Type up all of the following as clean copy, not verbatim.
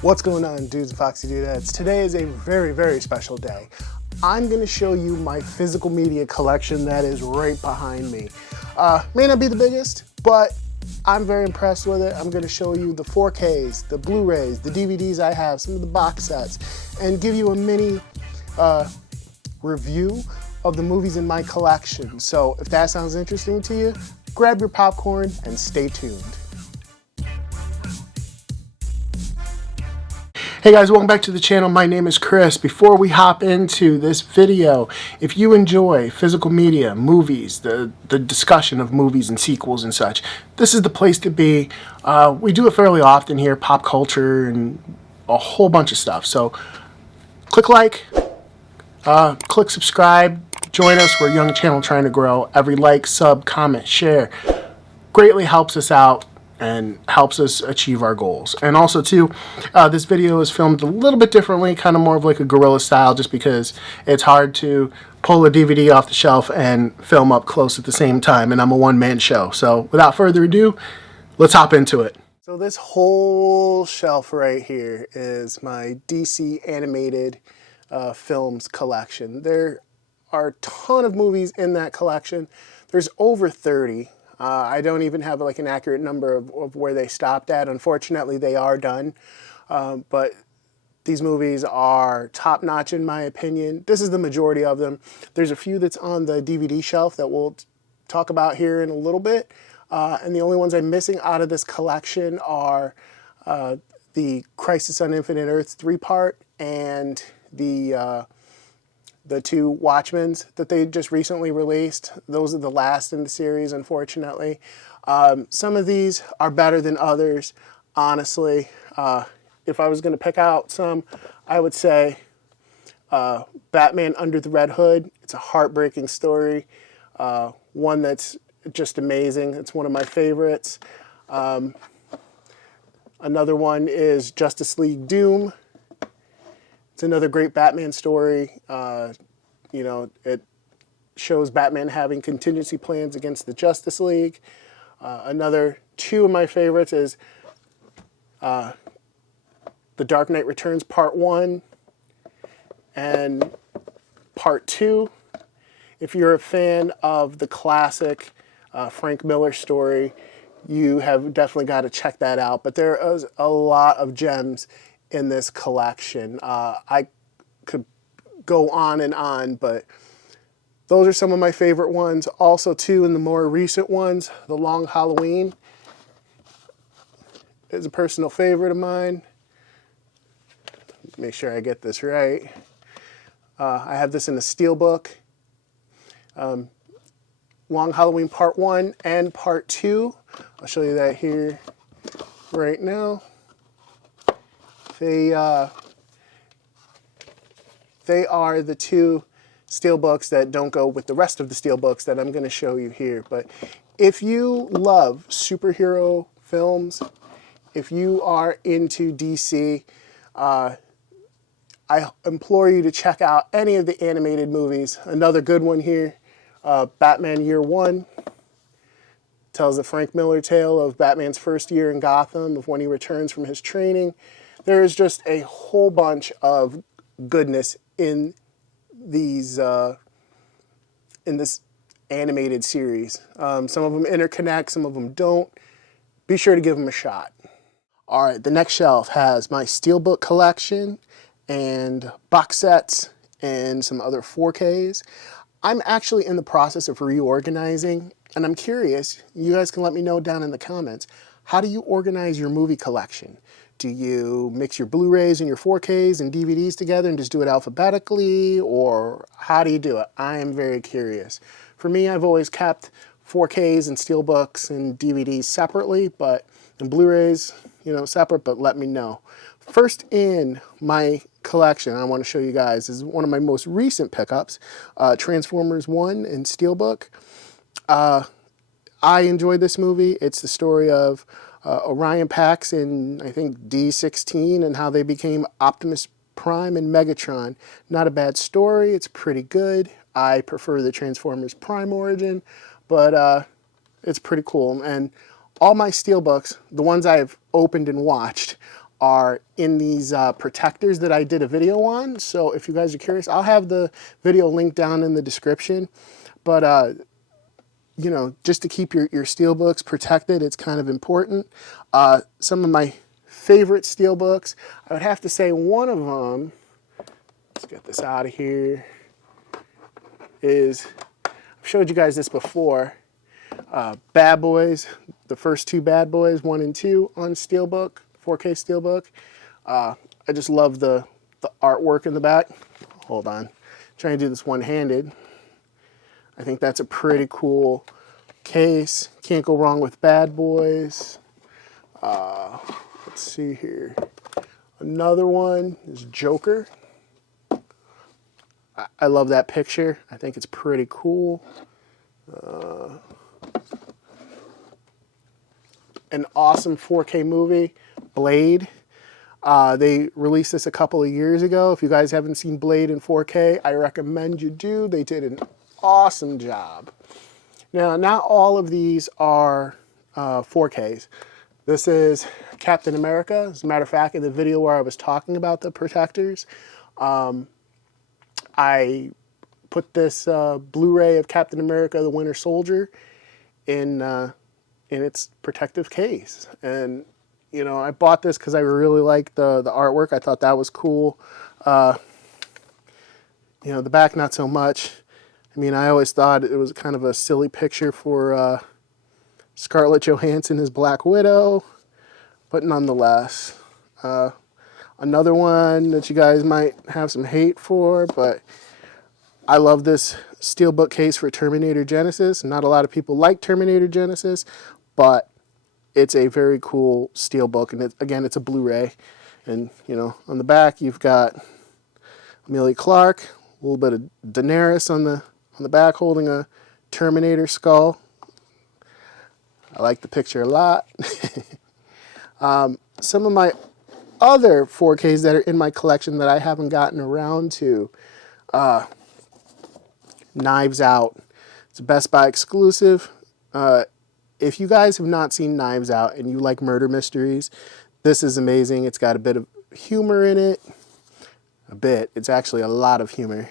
What's going on, dudes and Foxy Dudettes? Today is a very, very special day. I'm going to show you my physical media collection that is right behind me. May not be the biggest, but I'm very impressed with it. I'm going to show you the 4Ks, the Blu-Rays, the DVDs I have, some of the box sets, and give you a mini review of the movies in my collection. So if that sounds interesting to you, grab your popcorn and stay tuned. Hey guys, welcome back to the channel. My name is Chris. Before we hop into this video, if you enjoy physical media, movies, the discussion of movies and sequels and such, this is the place to be. We do it fairly often here, pop culture and a whole bunch of stuff. So click like, click subscribe, join us. We're a young channel trying to grow. Every like, sub, comment, share greatly helps us out and helps us achieve our goals. And also too, this video is filmed a little bit differently, kind of more of like a guerrilla style, just because it's hard to pull a DVD off the shelf and film up close at the same time, and I'm a one-man show. So without further ado, let's hop into it. So this whole shelf right here is my DC animated films collection. There are a ton of movies in that collection. There's over 30. I don't even have like an accurate number of where they stopped at. Unfortunately, they are done. But these movies are top-notch in my opinion. This is the majority of them. There's a few that's on the DVD shelf that we'll talk about here in a little bit. And the only ones I'm missing out of this collection are the Crisis on Infinite Earths 3-part and the two Watchmen's that they just recently released. Those are the last in the series, unfortunately. Some of these are better than others, honestly. If I was going to pick out some, I would say Batman Under the Red Hood. It's a heartbreaking story, one that's just amazing. It's one of my favorites. Another one is Justice League Doom. It's another great Batman story. You know, it shows Batman having contingency plans against the Justice League. Another two of my favorites is The Dark Knight Returns Part 1 and Part 2. If you're a fan of the classic Frank Miller story, you have definitely got to check that out. But there is a lot of gems in this collection. I could go on and on, but those are some of my favorite ones. Also too, in the more recent ones, The Long Halloween is a personal favorite of mine. Make sure I get this right. I have this in a steelbook. Long Halloween Part 1 and Part 2. I'll show you that here right now. They are the two steelbooks that don't go with the rest of the steelbooks that I'm going to show you here. But if you love superhero films, if you are into DC, I implore you to check out any of the animated movies. Another good one here, Batman Year One. Tells the Frank Miller tale of Batman's first year in Gotham, of when he returns from his training. There is just a whole bunch of goodness in these in this animated series. Some of them interconnect, some of them don't. Be sure to give them a shot. All right, the next shelf has my steelbook collection and box sets and some other 4Ks. I'm actually in the process of reorganizing, and I'm curious, you guys can let me know down in the comments, how do you organize your movie collection? Do you mix your Blu-Rays and your 4Ks and DVDs together and just do it alphabetically, or how do you do it? I am very curious. For me, I've always kept 4Ks and steelbooks and DVDs separately, but and Blu-Rays, you know, separate, but let me know. First in my collection, I want to show you guys, is one of my most recent pickups, Transformers 1 in steelbook. I enjoyed this movie. It's the story of Orion Pax in, I think, D16 and how they became Optimus Prime and Megatron. Not a bad story. It's pretty good. I prefer the Transformers Prime origin, but it's pretty cool. And all my steelbooks, the ones I've opened and watched, are in these protectors that I did a video on. So if you guys are curious, I'll have the video linked down in the description. But you know, just to keep your steelbooks protected, it's kind of important. Some of my favorite steelbooks, I would have to say one of them, let's get this out of here, is, I've showed you guys this before, Bad Boys, the first two Bad Boys, 1 and 2 on steelbook, 4K steelbook. I just love the artwork in the back. Hold on, I'm trying to do this one-handed. I think that's a pretty cool case. Can't go wrong with Bad Boys. Let's see here. Another one is Joker. I love that picture. I think it's pretty cool. An awesome 4K movie, Blade. They released this a couple of years ago. If you guys haven't seen Blade in 4K, I recommend you do. They did an awesome job. Now, not all of these are 4Ks. This is Captain America. As a matter of fact, in the video where I was talking about the protectors, I put this Blu-ray of Captain America, the Winter Soldier in its protective case. And, you know, I bought this because I really liked the artwork. I thought that was cool. You know, the back, not so much. I mean, I always thought it was kind of a silly picture for Scarlett Johansson as Black Widow, but nonetheless. Another one that you guys might have some hate for, but I love this steelbook case for Terminator Genesis. Not a lot of people like Terminator Genesis, but it's a very cool steelbook, and again, it's a Blu-ray. And, you know, on the back, you've got Amelia Clark, a little bit of Daenerys on the back holding a Terminator skull. I like the picture a lot. Some of my other 4Ks that are in my collection that I haven't gotten around to, Knives Out. It's a Best Buy exclusive. If you guys have not seen Knives Out and you like murder mysteries, this is amazing. It's got a bit of humor in it. A bit. It's actually a lot of humor.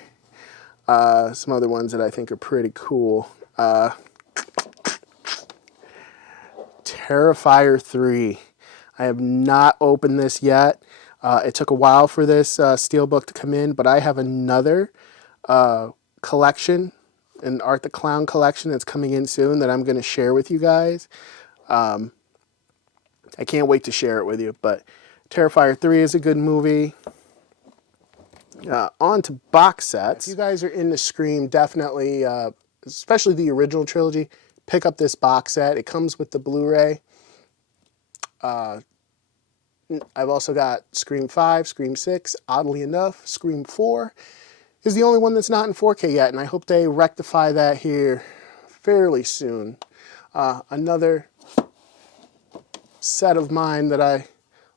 Some other ones that I think are pretty cool. Terrifier 3. I have not opened this yet. It took a while for this steelbook to come in, but I have another collection, an Art the Clown collection that's coming in soon that I'm going to share with you guys. I can't wait to share it with you, but Terrifier 3 is a good movie. On to box sets. If you guys are into Scream, definitely, especially the original trilogy, pick up this box set. It comes with the Blu-ray. I've also got Scream 5, Scream 6. Oddly enough, Scream 4 is the only one that's not in 4K yet, and I hope they rectify that here fairly soon. Another set of mine that I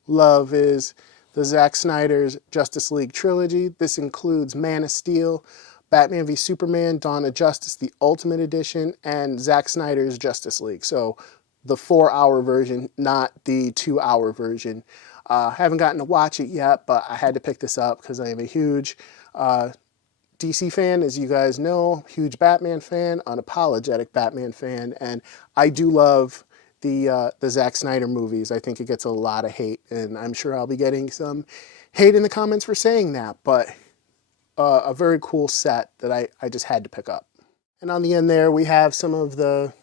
love is the Zack Snyder's Justice League trilogy. This includes Man of Steel, Batman v Superman, Dawn of Justice, the Ultimate Edition, and Zack Snyder's Justice League. So the 4-hour version, not the 2-hour version. Haven't gotten to watch it yet, but I had to pick this up because I am a huge DC fan, as you guys know, huge Batman fan, unapologetic Batman fan, and I do love the Zack Snyder movies. I think it gets a lot of hate, and I'm sure I'll be getting some hate in the comments for saying that, but a very cool set that I just had to pick up. And on the end there, we have some of the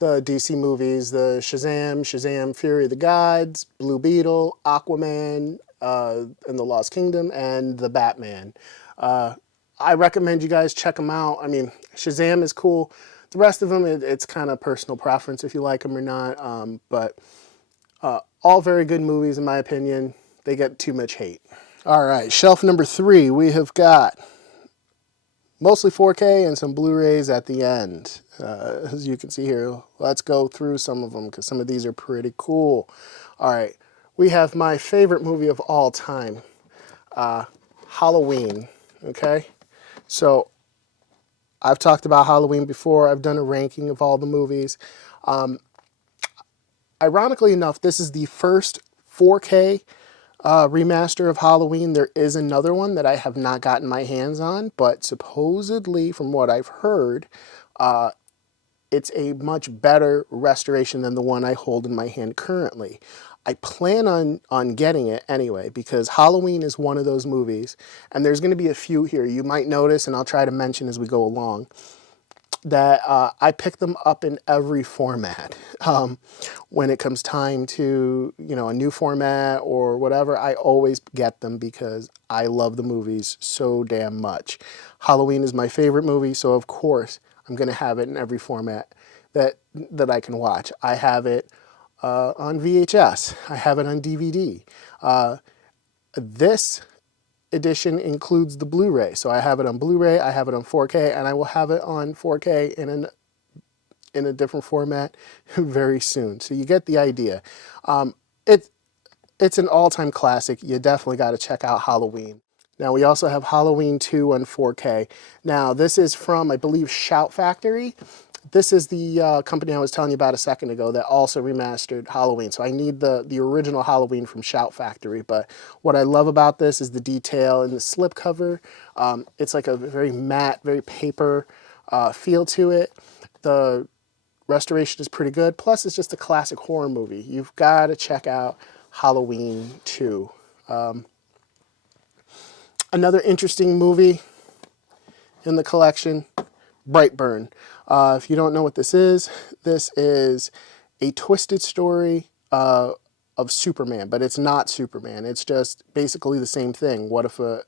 DC movies, the Shazam, Fury of the Gods, Blue Beetle, Aquaman, and the Lost Kingdom, and the Batman. I recommend you guys check them out. I mean, Shazam is cool. The rest of them, it's kind of personal preference if you like them or not. But all very good movies, in my opinion. They get too much hate. All right, shelf number 3, we have got mostly 4K and some Blu-rays at the end. As you can see here, let's go through some of them because some of these are pretty cool. All right, we have my favorite movie of all time, Halloween, okay? So I've talked about Halloween before. I've done a ranking of all the movies. Ironically enough, this is the first 4K remaster of Halloween. There is another one that I have not gotten my hands on, but supposedly, from what I've heard, it's a much better restoration than the one I hold in my hand currently. I plan on getting it anyway, because Halloween is one of those movies, and there's going to be a few here you might notice, and I'll try to mention as we go along, that I pick them up in every format. When it comes time to, a new format or whatever, I always get them because I love the movies so damn much. Halloween is my favorite movie, so of course I'm going to have it in every format that I can watch. I have it on VHS. I have it on DVD. This edition includes the Blu-Ray. So I have it on Blu-ray, I have it on 4K, and I will have it on 4K in a different format very soon. So you get the idea. It's an all-time classic. You definitely got to check out Halloween. Now we also have Halloween 2 on 4K. Now this is from, I believe, Shout Factory. This is the company I was telling you about a second ago that also remastered Halloween. So I need the original Halloween from Shout Factory. But what I love about this is the detail in the slipcover. It's like a very matte, very paper feel to it. The restoration is pretty good. Plus, it's just a classic horror movie. You've got to check out Halloween 2. Another interesting movie in the collection, Brightburn. If you don't know what this is a twisted story of Superman, but it's not Superman. It's just basically the same thing. What if a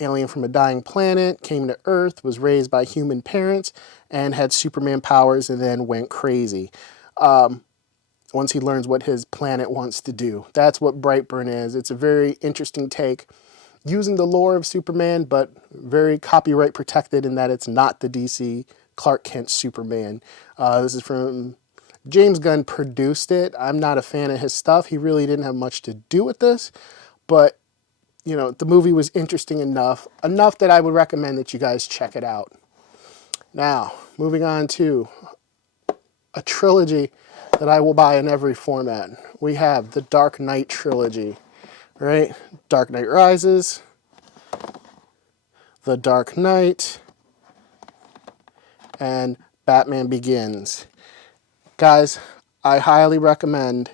alien from a dying planet came to Earth, was raised by human parents, and had Superman powers and then went crazy once he learns what his planet wants to do. That's what Brightburn is. It's a very interesting take using the lore of Superman, but very copyright protected in that it's not the DC Clark Kent Superman. This is from James Gunn produced it. I'm not a fan of his stuff. He really didn't have much to do with this, but the movie was interesting enough that I would recommend that you guys check it out. Now, moving on to a trilogy that I will buy in every format. We have the Dark Knight trilogy, right? Dark Knight Rises, The Dark Knight, and Batman Begins. Guys, I highly recommend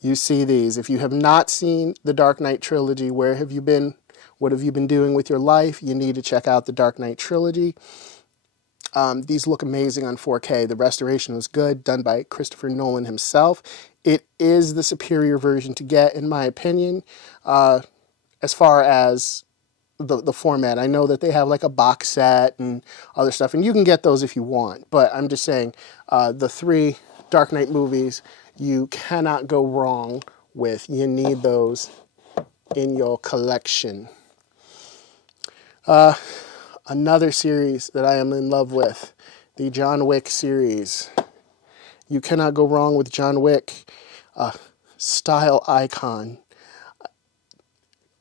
you see these. If you have not seen the Dark Knight trilogy, where have you been? What have you been doing with your life? You need to check out the Dark Knight trilogy. These look amazing on 4K. The restoration was good, done by Christopher Nolan himself. It is the superior version to get, in my opinion, as far as the format. I know that they have like a box set and other stuff, and you can get those if you want. But I'm just saying, the 3 Dark Knight movies, you cannot go wrong with. You need those in your collection. Another series that I am in love with, the John Wick series. You cannot go wrong with John Wick. Style icon.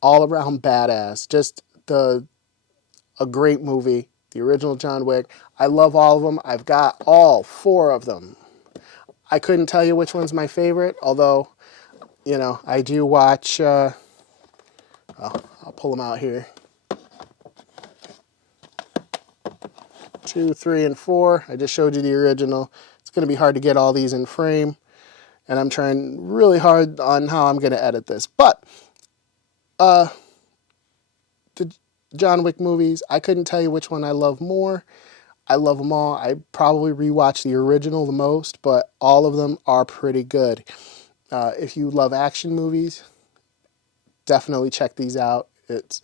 All around badass. Just a great movie. The original John Wick. I love all of them. I've got all 4 of them. I couldn't tell you which one's my favorite, although, I do watch, I'll pull them out here. 2, 3, and 4. I just showed you the original. It's going to be hard to get all these in frame, and I'm trying really hard on how I'm going to edit this. But the John Wick movies, I couldn't tell you which one I love more. I love them all. I probably rewatch the original the most, but all of them are pretty good. If you love action movies, definitely check these out. It's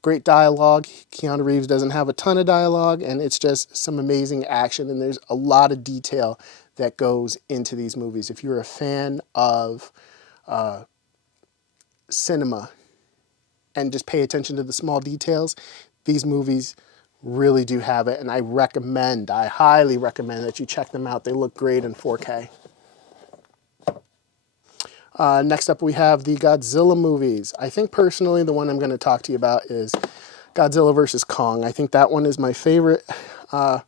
great dialogue. Keanu Reeves doesn't have a ton of dialogue, and it's just some amazing action, and there's a lot of detail that goes into these movies. If you're a fan of cinema and just pay attention to the small details, these movies really do have it, and I highly recommend that you check them out. They look great in 4K. Next up, we have the Godzilla movies. I think personally the one I'm going to talk to you about is Godzilla vs. Kong. I think that one is my favorite out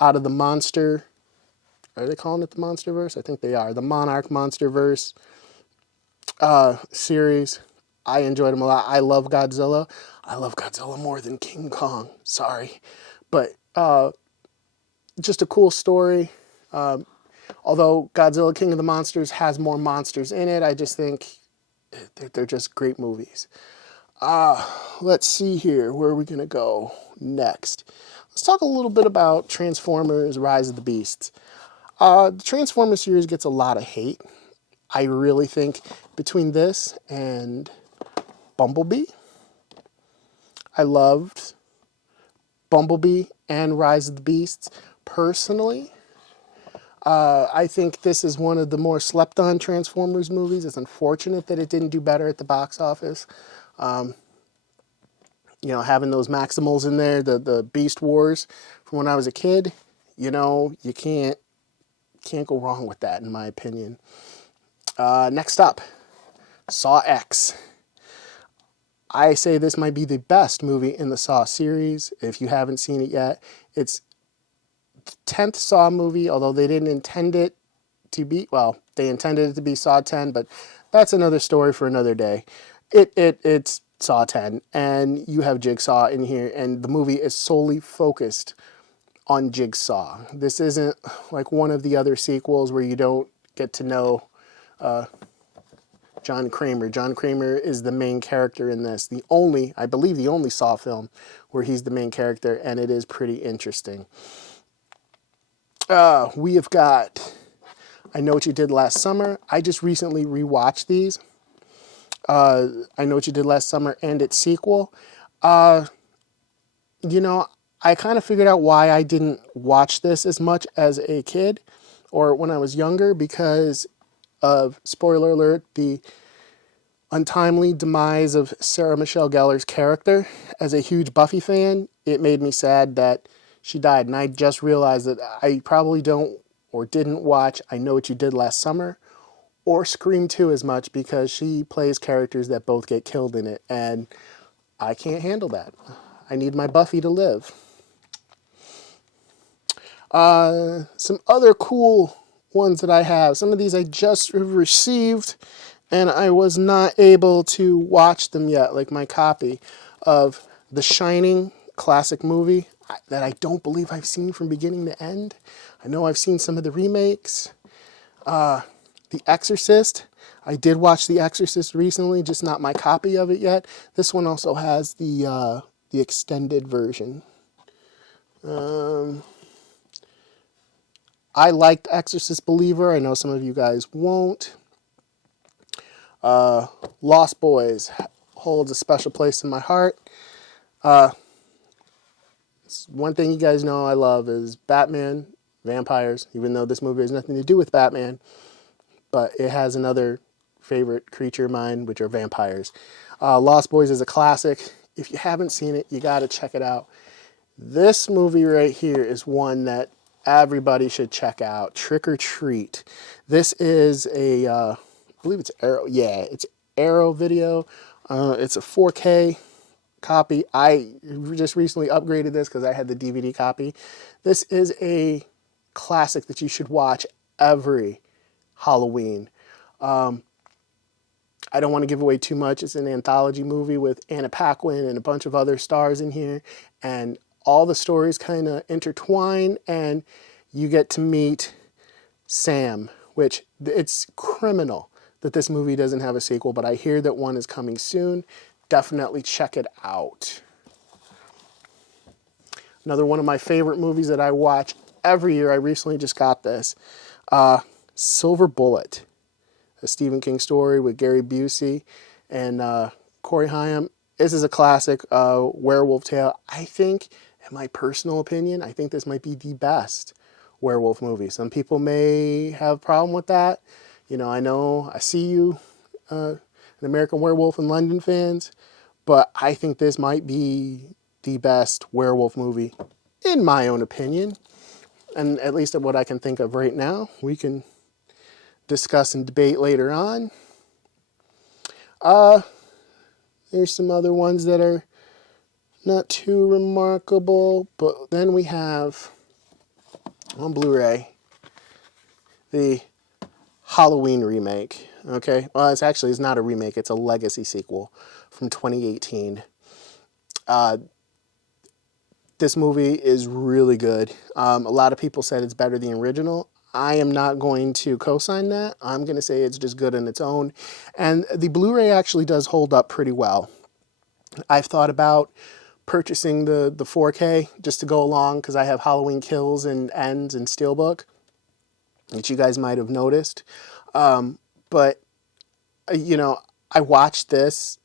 of the monster. Are they calling it the Monsterverse? I think they are. The Monarch Monsterverse. series. I enjoyed them a lot. I love Godzilla. I love Godzilla more than King Kong. Sorry. But just a cool story. Although Godzilla King of the Monsters has more monsters in it, I just think they're just great movies. Let's see here. Where are we going to go next? Let's talk a little bit about Transformers Rise of the Beasts. The Transformers series gets a lot of hate. I really think between this and Bumblebee, I loved Bumblebee and Rise of the Beasts personally. I think this is one of the more slept-on Transformers movies. It's unfortunate that it didn't do better at the box office. You know, having those Maximals in there, the Beast Wars from when I was a kid, you know, you can't go wrong with that, in my opinion. Next up, Saw X. I say this might be the best movie in the Saw series. If you haven't seen it yet, it's the 10th Saw movie, although they didn't intend it to be, well, they intended it to be Saw 10, but that's another story for another day. It's Saw 10, and you have Jigsaw in here, and the movie is solely focused on Jigsaw. This isn't like one of the other sequels where you don't get to know John Kramer. John Kramer is the main character in this. I believe the only Saw film where he's the main character, and it is pretty interesting. We have got I Know What You Did Last Summer. I just recently rewatched these. I Know What You Did Last Summer and its sequel. You know, I kind of figured out why I didn't watch this as much as a kid or when I was younger because of, spoiler alert, the untimely demise of Sarah Michelle Gellar's character. As a huge Buffy fan, it made me sad that she died. And I just realized that I probably don't or didn't watch I Know What You Did Last Summer or Scream 2 as much because she plays characters that both get killed in it. And I can't handle that. I need my Buffy to live. Some other cool ones that I have. Some of these I just received and I was not able to watch them yet, like my copy of The Shining classic movie that I don't believe I've seen from beginning to end. I know I've seen some of the remakes. The Exorcist. I did watch The Exorcist recently, just not my copy of it yet. This one also has the extended version. I liked Exorcist Believer. I know some of you guys won't. Lost Boys holds a special place in my heart. One thing you guys know I love is Batman, vampires, even though this movie has nothing to do with Batman, but it has another favorite creature of mine, which are vampires. Lost Boys is a classic. If you haven't seen it, you got to check it out. This movie right here is one that everybody should check out. Trick or Treat. This is I believe it's Arrow. Yeah, it's Arrow Video. It's a 4K copy. I just recently upgraded this because I had the DVD copy. This is a classic that you should watch every Halloween. I don't want to give away too much. It's an anthology movie with Anna Paquin and a bunch of other stars in here. And all the stories kind of intertwine and you get to meet Sam, which it's criminal that this movie doesn't have a sequel, but I hear that one is coming soon. Definitely check it out. Another one of my favorite movies that I watch every year, I recently just got this, Silver Bullet, a Stephen King story with Gary Busey and Corey Haim. This is a classic werewolf tale. I think, in my personal opinion, I think this might be the best werewolf movie. Some people may have a problem with that. You know, I see you, an American Werewolf in London fans, but I think this might be the best werewolf movie, in my own opinion. And at least of what I can think of right now. We can discuss and debate later on. There's some other ones that are not too remarkable, but then we have on Blu-ray the Halloween remake. Okay, well, it's not a remake. It's a legacy sequel from 2018. This movie is really good. A lot of people said it's better than the original. I am not going to co-sign that. I'm going to say it's just good on its own. And the Blu-ray actually does hold up pretty well. I've thought about purchasing the 4K just to go along because I have Halloween Kills and Ends and Steelbook, which you guys might have noticed. But, you know, I watched this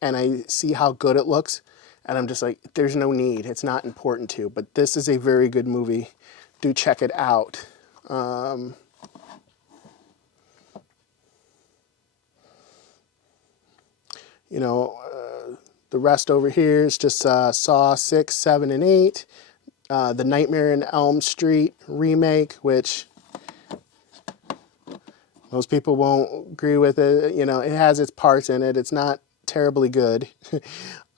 and I see how good it looks. And I'm just like, there's no need. It's not important to. But this is a very good movie. Do check it out. You know, the rest over here is just Saw 6, 7, and 8. The Nightmare in Elm Street remake, which most people won't agree with it. You know, it has its parts in it. It's not terribly good.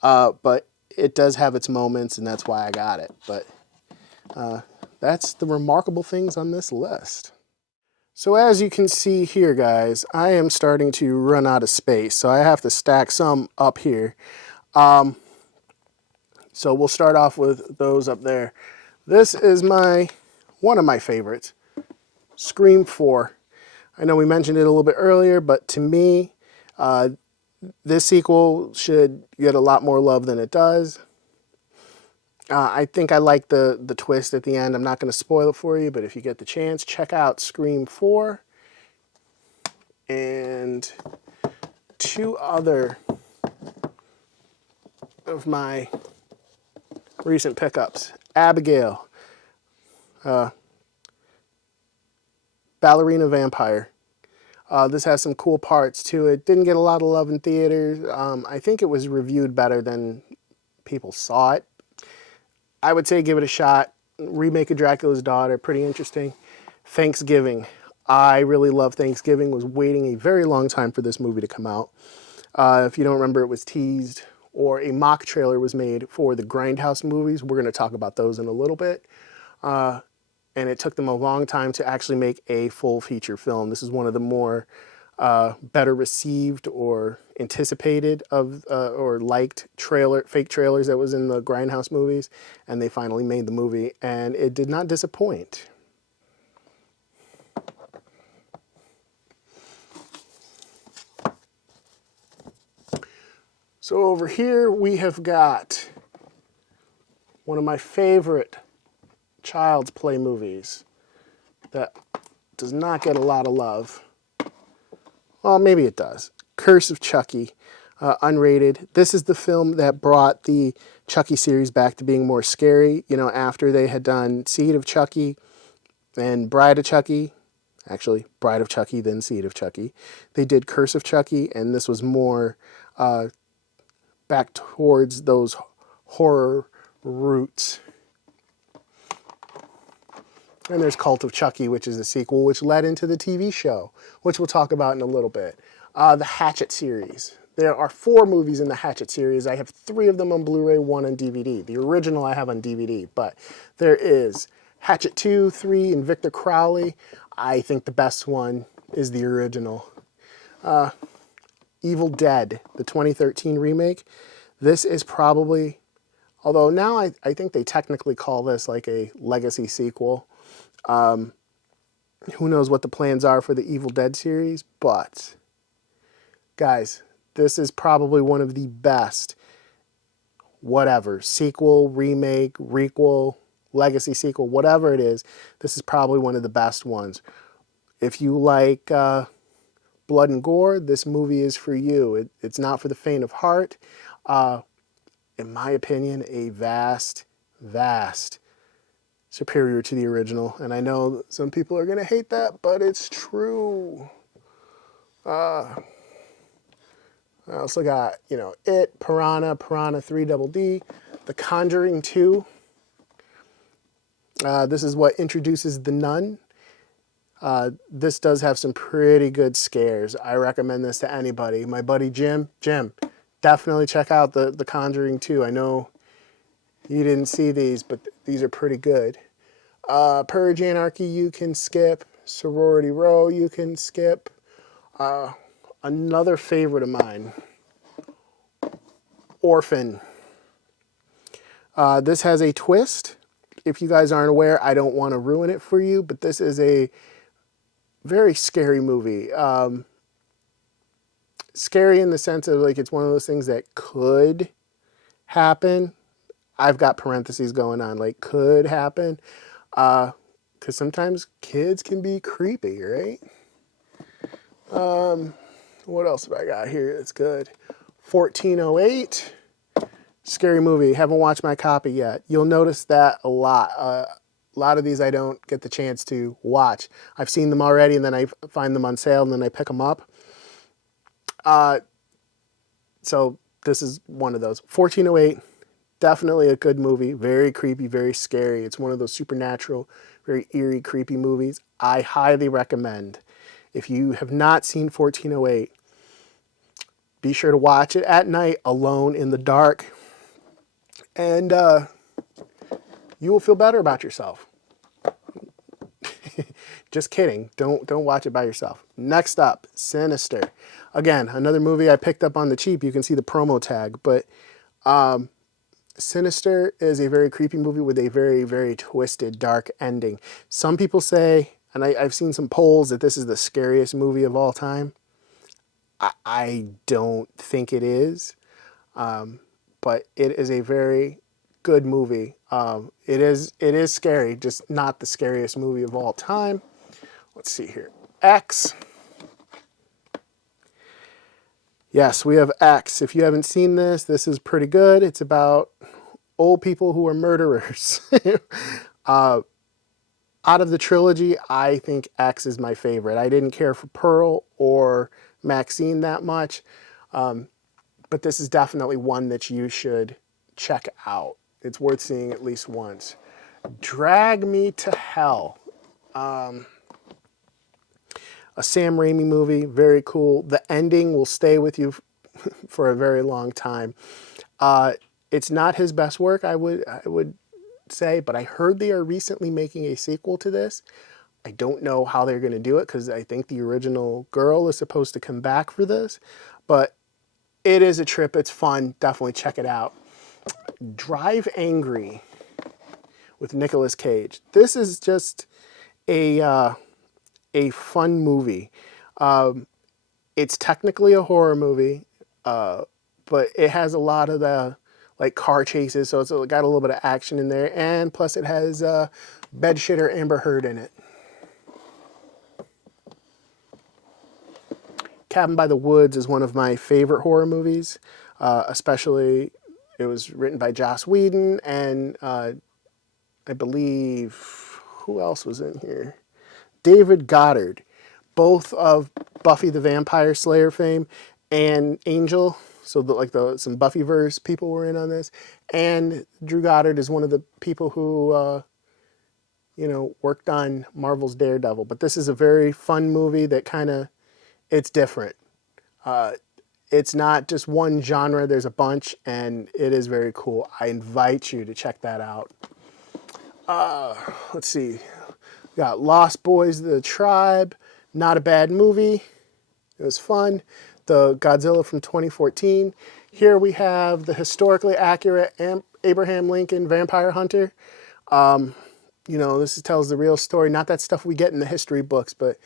But it does have its moments, and that's why I got it. But that's the remarkable things on this list. So as you can see here, guys, I am starting to run out of space, so I have to stack some up here. So we'll start off with those up there. This is one of my favorites, Scream 4. I know we mentioned it a little bit earlier, but to me, this sequel should get a lot more love than it does. I think I like the twist at the end. I'm not going to spoil it for you, but if you get the chance, check out Scream 4. And two other of my recent pickups. Abigail, Ballerina Vampire. This has some cool parts to it. Didn't get a lot of love in theaters. I think it was reviewed better than people saw it. I would say give it a shot. Remake of Dracula's Daughter, pretty interesting. Thanksgiving. I really love Thanksgiving. Was waiting a very long time for this movie to come out. If you don't remember, it was teased, or a mock trailer was made for the Grindhouse movies. We're going to talk about those in a little bit. And it took them a long time to actually make a full feature film. This is one of the more better received or anticipated of or liked fake trailers that was in the Grindhouse movies, and they finally made the movie, and it did not disappoint. So over here we have got one of my favorite Child's Play movies that does not get a lot of love. Well, maybe it does. Curse of Chucky, unrated. This is the film that brought the Chucky series back to being more scary. You know, after they had done Seed of Chucky and Bride of Chucky. Actually, Bride of Chucky, then Seed of Chucky. They did Curse of Chucky, and this was more back towards those horror roots. And there's Cult of Chucky, which is a sequel, which led into the TV show, which we'll talk about in a little bit. The Hatchet series. There are 4 movies in the Hatchet series. I have 3 of them on Blu-ray, 1 on DVD. The original I have on DVD, but there is Hatchet 2, 3, and Victor Crowley. I think the best one is the original. Evil Dead, the 2013 remake. This is probably, although now I think they technically call this like a legacy sequel. Who knows what the plans are for the Evil Dead series, but guys, this is probably one of the best, whatever, sequel, remake, requel, legacy sequel, whatever it is, this is probably one of the best ones. If you like blood and gore, this movie is for you. It's not for the faint of heart. In my opinion, a vast superior to the original. And I know some people are going to hate that, but it's true. I also got, you know, It, Piranha 3 Double D, The Conjuring 2. This is what introduces the nun. This does have some pretty good scares. I recommend this to anybody. My buddy Jim, definitely check out the Conjuring 2. I know you didn't see these, but these are pretty good. Purge Anarchy you can skip. Sorority Row you can skip. Another favorite of mine, Orphan. This has a twist. If you guys aren't aware, I don't want to ruin it for you, but this is a very scary movie. Scary in the sense of like it's one of those things that could happen. I've got parentheses going on, like could happen. Because sometimes kids can be creepy, right? What else have I got here that's good? 1408. Scary movie. Haven't watched my copy yet. You'll notice that a lot. A lot of these I don't get the chance to watch. I've seen them already, and then I find them on sale, and then I pick them up. So this is one of those. 1408, definitely a good movie. Very creepy, very scary. It's one of those supernatural, very eerie, creepy movies. I highly recommend. If you have not seen 1408, be sure to watch it at night, alone in the dark, and you will feel better about yourself. Just kidding. Don't watch it by yourself. Next up, Sinister. Again, another movie I picked up on the cheap. You can see the promo tag, but Sinister is a very creepy movie with a very, very twisted, dark ending. Some people say, and I've seen some polls, that this is the scariest movie of all time. I don't think it is, but it is a very good movie. It is scary, just not the scariest movie of all time. Let's see here. X. Yes, we have X. If you haven't seen this, this is pretty good. It's about old people who are murderers. Out of the trilogy, I think X is my favorite. I didn't care for Pearl or Maxine that much, but this is definitely one that you should check out. It's worth seeing at least once. Drag Me to Hell. A Sam Raimi movie, very cool. The ending will stay with you for a very long time. It's not his best work, I would say, but I heard they are recently making a sequel to this. I don't know how they're going to do it because I think the original girl is supposed to come back for this, but it is a trip. It's fun. Definitely check it out. Drive Angry with Nicolas Cage. This is just a fun movie. It's technically a horror movie, but it has a lot of the like car chases, so it's got a little bit of action in there, and plus it has bedshitter Amber Heard in it. Cabin by the Woods is one of my favorite horror movies, especially it was written by Joss Whedon, and I believe, who else was in here? David Goddard, both of Buffy the Vampire Slayer fame and Angel. So some Buffyverse people were in on this. And Drew Goddard is one of the people who, worked on Marvel's Daredevil. But this is a very fun movie that it's different. It's not just one genre. There's a bunch, and it is very cool. I invite you to check that out. Let's see. We got Lost Boys, The Tribe. Not a bad movie. It was fun. The Godzilla from 2014. Here we have the historically accurate Abraham Lincoln Vampire Hunter. This tells the real story. Not that stuff we get in the history books, but,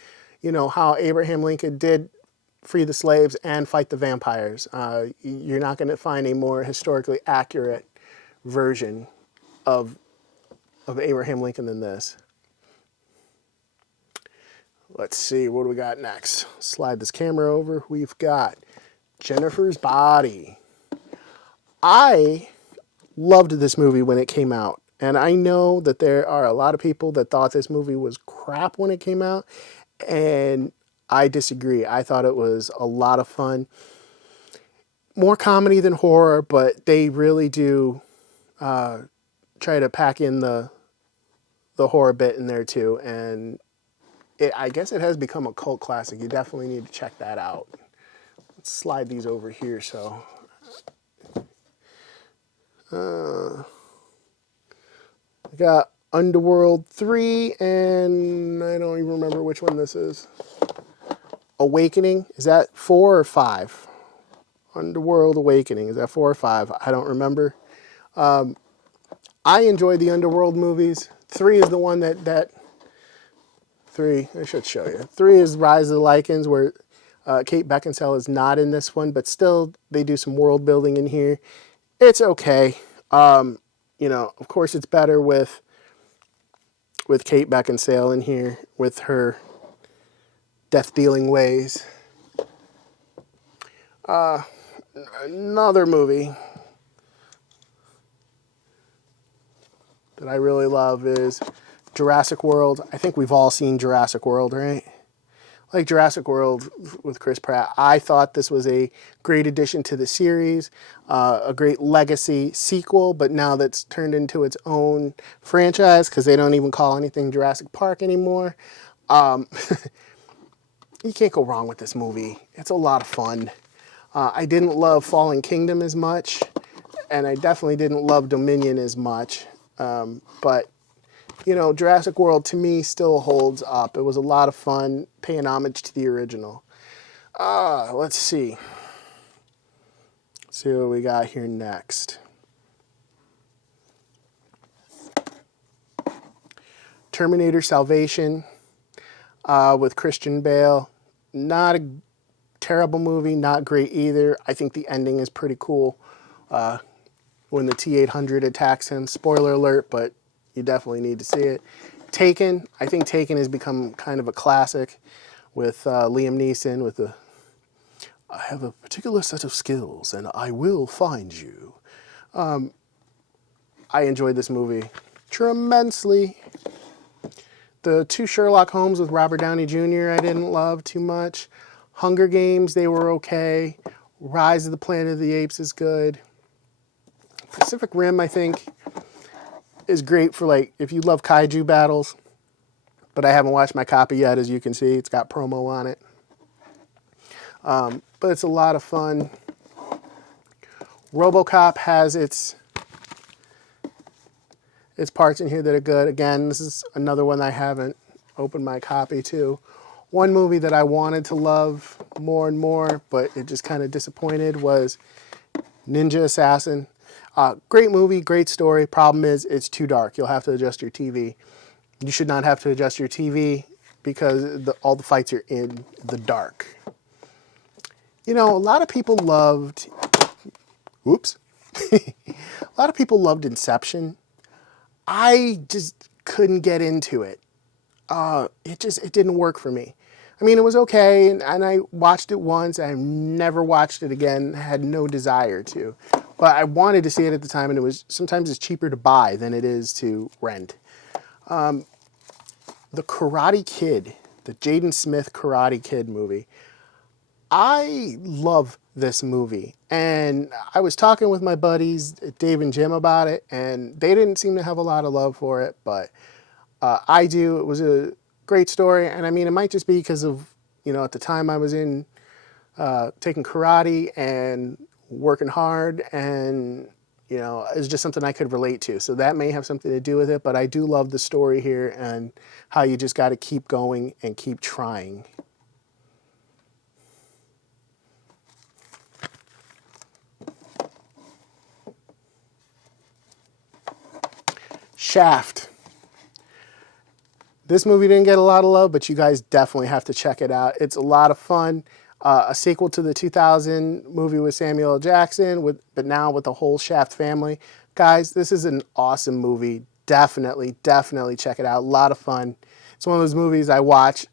how Abraham Lincoln did free the slaves and fight the vampires. You're not going to find a more historically accurate version of Abraham Lincoln than this. Let's see, what do we got next? Slide this camera over. We've got Jennifer's Body. I loved this movie when it came out, and I know that there are a lot of people that thought this movie was crap when it came out, and I disagree. I thought it was a lot of fun. More comedy than horror, but they really do try to pack in the horror bit in there too, and I guess it has become a cult classic. You definitely need to check that out. Let's slide these over here. So, we got Underworld 3, and I don't even remember which one this is. Awakening, is that 4 or 5? Underworld Awakening, is that 4 or 5? I don't remember. I enjoy the Underworld movies. 3 is the one that 3, I should show you. 3 is Rise of the Lycans, where Kate Beckinsale is not in this one, but still they do some world building in here. It's okay. You know, of course it's better with Kate Beckinsale in here with her death-dealing ways. Another movie that I really love is Jurassic World. I think we've all seen Jurassic World, right? Like Jurassic World with Chris Pratt. I thought this was a great addition to the series, a great legacy sequel, but now that's turned into its own franchise because they don't even call anything Jurassic Park anymore. You can't go wrong with this movie. It's a lot of fun. I didn't love Fallen Kingdom as much, and I definitely didn't love Dominion as much. But, you know, Jurassic World to me still holds up. It was a lot of fun paying homage to the original. Let's see. See what we got here next. Terminator Salvation with Christian Bale. Not a terrible movie, not great either. I think the ending is pretty cool when the T-800 attacks him. Spoiler alert, but you definitely need to see it. Taken. I think Taken has become kind of a classic with Liam Neeson with the I have a particular set of skills and I will find you. I enjoyed this movie tremendously. The 2 Sherlock Holmes with Robert Downey Jr. I didn't love too much. Hunger Games, they were okay. Rise of the Planet of the Apes is good. Pacific Rim, I think, is great for, like, if you love kaiju battles. But I haven't watched my copy yet, as you can see. It's got promo on it. But it's a lot of fun. RoboCop has its parts in here that are good. Again, this is another one I haven't opened my copy to. One movie that I wanted to love more and more, but it just kind of disappointed, was Ninja Assassin. Great movie, great story. Problem is, it's too dark. You'll have to adjust your TV. You should not have to adjust your TV because all the fights are in the dark. You know, a lot of people loved... Oops. A lot of people loved Inception. I just couldn't get into it. It didn't work for me. I mean, it was okay, and I watched it once. I never watched it again. Had no desire to. But I wanted to see it at the time, and it was sometimes it's cheaper to buy than it is to rent. The Karate Kid, the Jaden Smith Karate Kid movie. I love this movie, and I was talking with my buddies, Dave and Jim, about it, and they didn't seem to have a lot of love for it, but I do. It was a great story, and I mean, it might just be because of, you know, at the time I was in taking karate and working hard, and, you know, it's just something I could relate to. So that may have something to do with it, but I do love the story here and how you just got to keep going and keep trying. Shaft. This movie didn't get a lot of love, but you guys definitely have to check it out. It's a lot of fun. A sequel to the 2000 movie with Samuel L. Jackson, but now with the whole Shaft family. Guys, this is an awesome movie. Definitely check it out. A lot of fun. It's one of those movies I watch,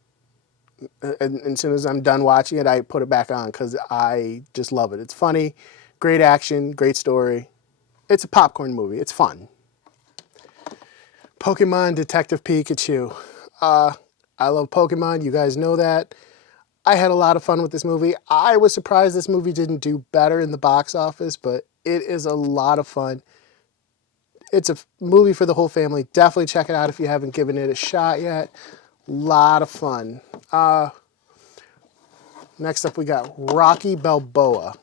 and as soon as I'm done watching it, I put it back on because I just love it. It's funny, great action, great story. It's a popcorn movie. It's fun. Pokemon Detective Pikachu. I love Pokemon. You guys know that. I had a lot of fun with this movie. I was surprised this movie didn't do better in the box office, but it is a lot of fun. It's a movie for the whole family. Definitely check it out if you haven't given it a shot yet. Lot of fun. Next up, we got Rocky Balboa.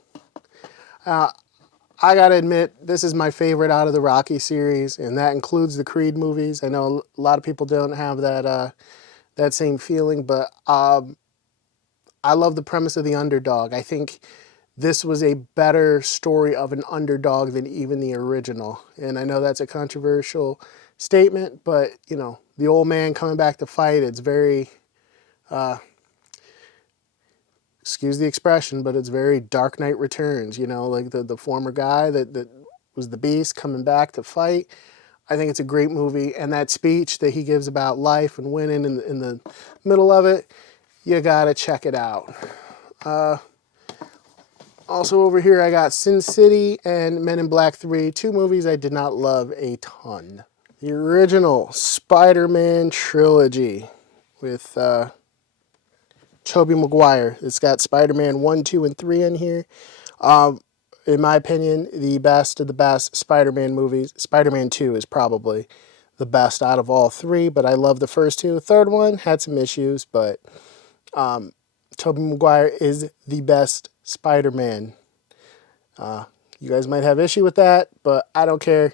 I gotta admit, this is my favorite out of the Rocky series, and that includes the Creed movies. I know a lot of people don't have that that same feeling, but I love the premise of the underdog. I think this was a better story of an underdog than even the original. And I know that's a controversial statement, but, you know, the old man coming back to fight, it's very, excuse the expression, but it's very Dark Knight Returns, you know, like the former guy that was the Beast coming back to fight. I think it's a great movie. And that speech that he gives about life and winning in the middle of it, you gotta check it out. Also over here, I got Sin City and Men in Black 3, two movies I did not love a ton. The original Spider-Man trilogy with Tobey Maguire. It's got Spider-Man 1, 2, and 3 in here. In my opinion, the best of the best Spider-Man movies. Spider-Man 2 is probably the best out of all three, but I love the first two. The third one had some issues, but Tobey Maguire is the best Spider-Man. You guys might have issue with that, but I don't care.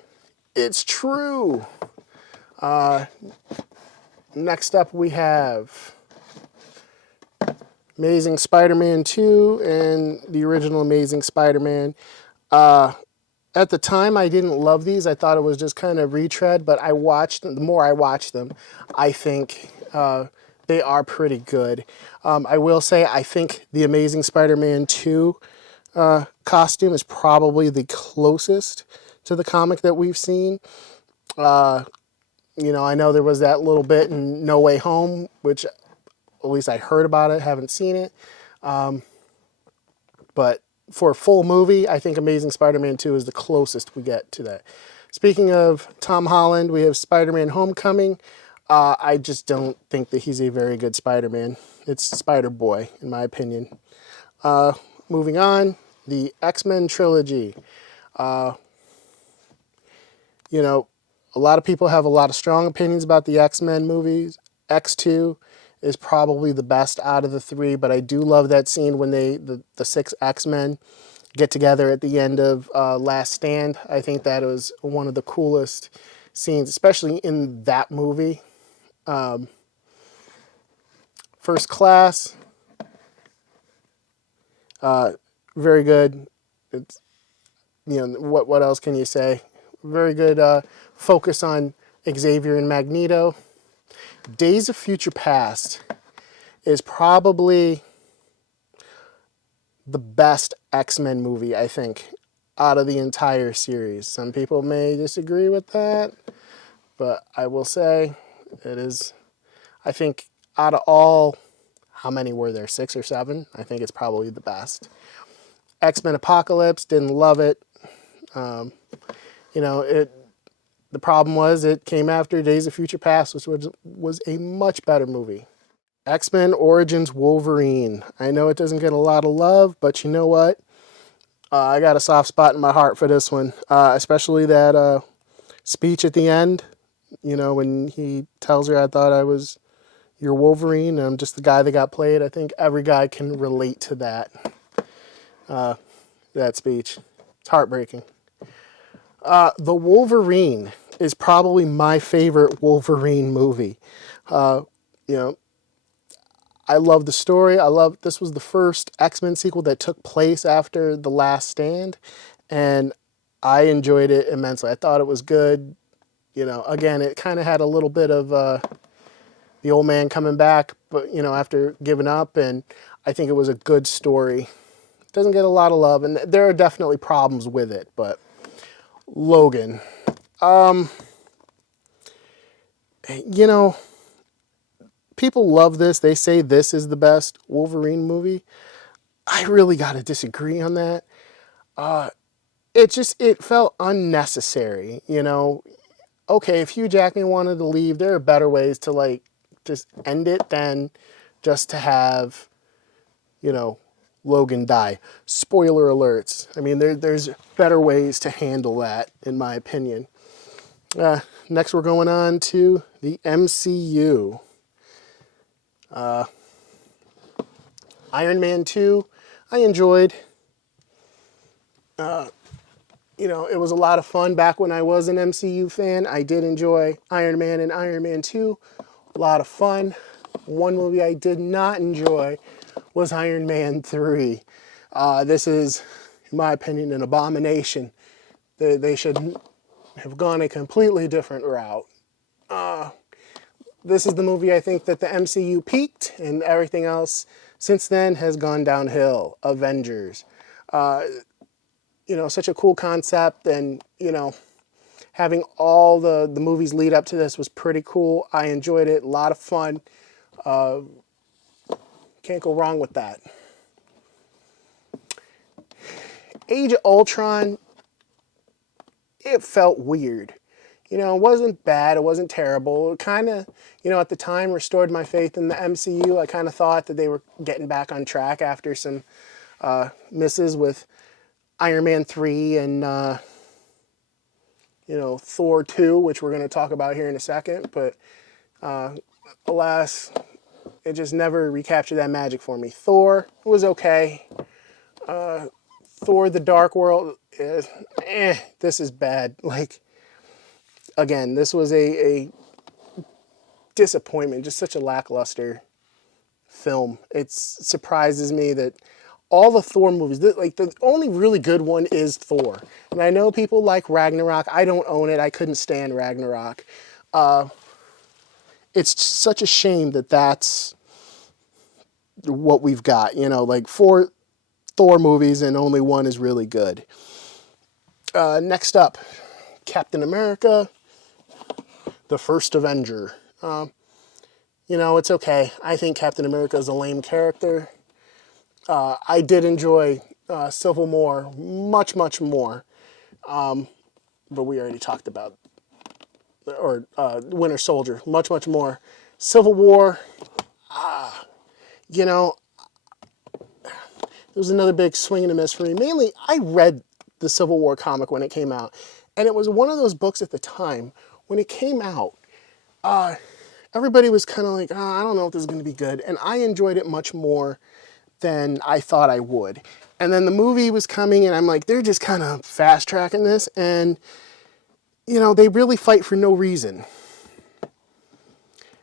It's true. Next up we have Amazing Spider-Man 2 and the original Amazing Spider-Man. At the time, I didn't love these. I thought it was just kind of retread, but I watched them. The more I watch them, I think they are pretty good. I will say I think the Amazing Spider-Man 2 costume is probably the closest to the comic that we've seen. You know, I know there was that little bit in No Way Home, which at least I heard about it, haven't seen it. But for a full movie, I think Amazing Spider-Man 2 is the closest we get to that. Speaking of Tom Holland, we have Spider-Man Homecoming. I just don't think that he's a very good Spider-Man. It's Spider-Boy, in my opinion. Moving on, the X-Men trilogy. You know, a lot of people have a lot of strong opinions about the X-Men movies. X2 is probably the best out of the three, but I do love that scene when the 6 X-Men get together at the end of Last Stand. I think that was one of the coolest scenes, especially in that movie. First Class, very good. It's, you know, what else can you say? Very good focus on Xavier and Magneto. Days of Future Past is probably the best X-Men movie, I think, out of the entire series. Some people may disagree with that, but I will say it is, I think, out of all, how many were there, 6 or 7? I think it's probably the best. X-Men Apocalypse, didn't love it. You know, the problem was it came after Days of Future Past, which was a much better movie. X-Men Origins Wolverine. I know it doesn't get a lot of love, but you know what? I got a soft spot in my heart for this one, especially that speech at the end. You know, when he tells her, I thought I was your Wolverine, and I'm just the guy that got played. I think every guy can relate to that, that speech. It's heartbreaking. The Wolverine is probably my favorite Wolverine movie. You know, I love the story. This was the first X-Men sequel that took place after The Last Stand, and I enjoyed it immensely. I thought it was good. You know, again, it kind of had a little bit of the old man coming back, but, you know, after giving up, and I think it was a good story. It doesn't get a lot of love, and there are definitely problems with it, but Logan. You know, people love this. They say this is the best Wolverine movie. I really got to disagree on that. It felt unnecessary, you know. Okay, if Hugh Jackman wanted to leave, there are better ways to, like, just end it than just to have, you know, Logan die. Spoiler alerts. I mean, there's better ways to handle that, in my opinion. Next, we're going on to the MCU. Iron Man 2, I enjoyed. you know, it was a lot of fun back when I was an MCU fan. I did enjoy Iron Man and Iron Man 2. A lot of fun. One movie I did not enjoy was Iron Man 3. This is, in my opinion, an abomination. They should have gone a completely different route. This is the movie I think that the MCU peaked, and everything else since then has gone downhill. Avengers. You know, such a cool concept, and, you know, having all the movies lead up to this was pretty cool. I enjoyed it. A lot of fun. Can't go wrong with that. Age of Ultron, it felt weird. You know, it wasn't bad. It wasn't terrible. It kind of, you know, at the time restored my faith in the MCU. I kind of thought that they were getting back on track after some misses with Iron Man 3 and, you know, Thor 2, which we're going to talk about here in a second. But alas, it just never recaptured that magic for me. Thor was okay. Thor: The Dark World, this is bad. Like, again, this was a disappointment, just such a lackluster film. It surprises me that all the Thor movies, like the only really good one is Thor. And I know people like Ragnarok. I don't own it. I couldn't stand Ragnarok. It's such a shame that that's what we've got. You know, like 4 Thor movies and only one is really good. Next up, Captain America, the First Avenger. You know, it's okay. I think Captain America is a lame character. I did enjoy Civil War much, much more. But we already talked about, or Winter Soldier, much, much more. Civil War, you know, it was another big swing and a miss for me. Mainly, I read the Civil War comic when it came out. And it was one of those books at the time, when it came out, everybody was kind of like, I don't know if this is going to be good. And I enjoyed it much more than I thought I would. And then the movie was coming, and I'm like, they're just kind of fast-tracking this. And, you know, they really fight for no reason.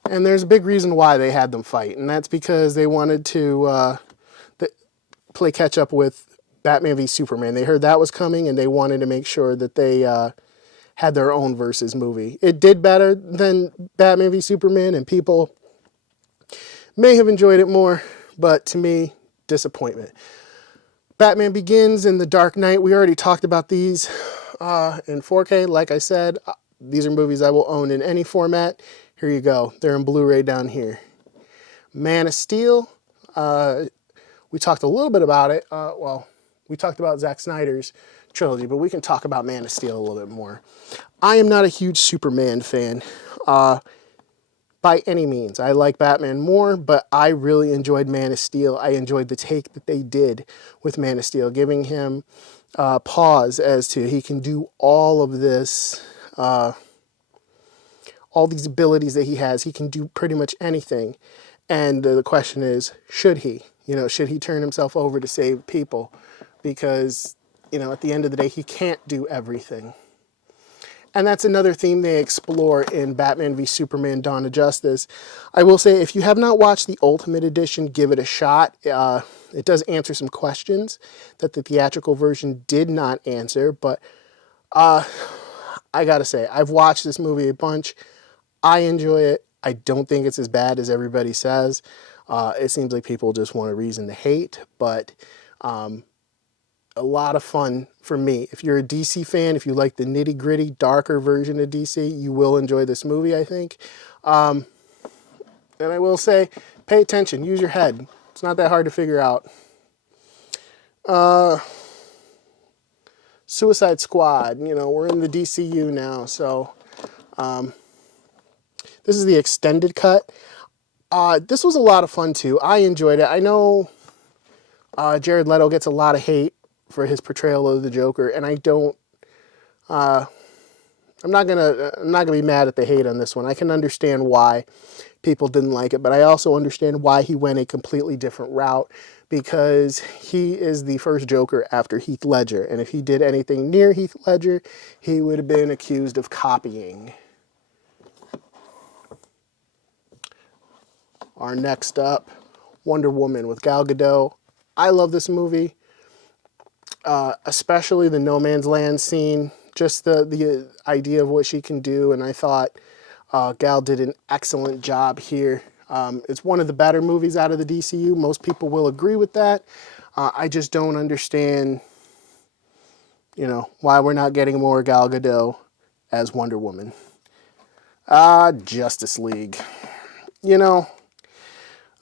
And there's a big reason why they had them fight. And that's because they wanted to play catch-up with Batman v Superman. They heard that was coming, and they wanted to make sure that they had their own versus movie. It did better than Batman v Superman, and people may have enjoyed it more, but to me, disappointment. Batman Begins and The Dark Knight, we already talked about these in 4K. Like I said, these are movies I will own in any format. Here you go. They're in Blu-ray down here. Man of Steel, we talked a little bit about it. Well, we talked about Zack Snyder's trilogy, but we can talk about Man of Steel a little bit more. I am not a huge Superman fan by any means. I like Batman more, but I really enjoyed Man of Steel. I enjoyed the take that they did with Man of Steel, giving him pause as to he can do all of this, all these abilities that he has. He can do pretty much anything. And the question is, should he? You know, should he turn himself over to save people? Because, you know, at the end of the day, he can't do everything. And that's another theme they explore in Batman v Superman: Dawn of Justice. I will say, if you have not watched the Ultimate Edition, give it a shot. It does answer some questions that the theatrical version did not answer. But I gotta say, I've watched this movie a bunch. I enjoy it. I don't think it's as bad as everybody says. It seems like people just want a reason to hate. But a lot of fun for me. If you're a DC fan, if you like the nitty-gritty, darker version of DC, you will enjoy this movie, I think. And I will say, pay attention, use your head. It's not that hard to figure out. Suicide Squad, you know, we're in the DCU now, so this is the extended cut. This was a lot of fun, too. I enjoyed it. I know Jared Leto gets a lot of hate for his portrayal of the Joker, and I don't I'm not gonna be mad at the hate on this one. I can understand why people didn't like it, but I also understand why he went a completely different route, because he is the first Joker after Heath Ledger, and if he did anything near Heath Ledger, he would have been accused of copying. Our next up, Wonder Woman with Gal Gadot. I love this movie, especially the no man's land scene, just the idea of what she can do, and I thought Gal did an excellent job here. It's one of the better movies out of the DCU. Most people will agree with that. I just don't understand, why we're not getting more Gal Gadot as Wonder Woman. Justice League.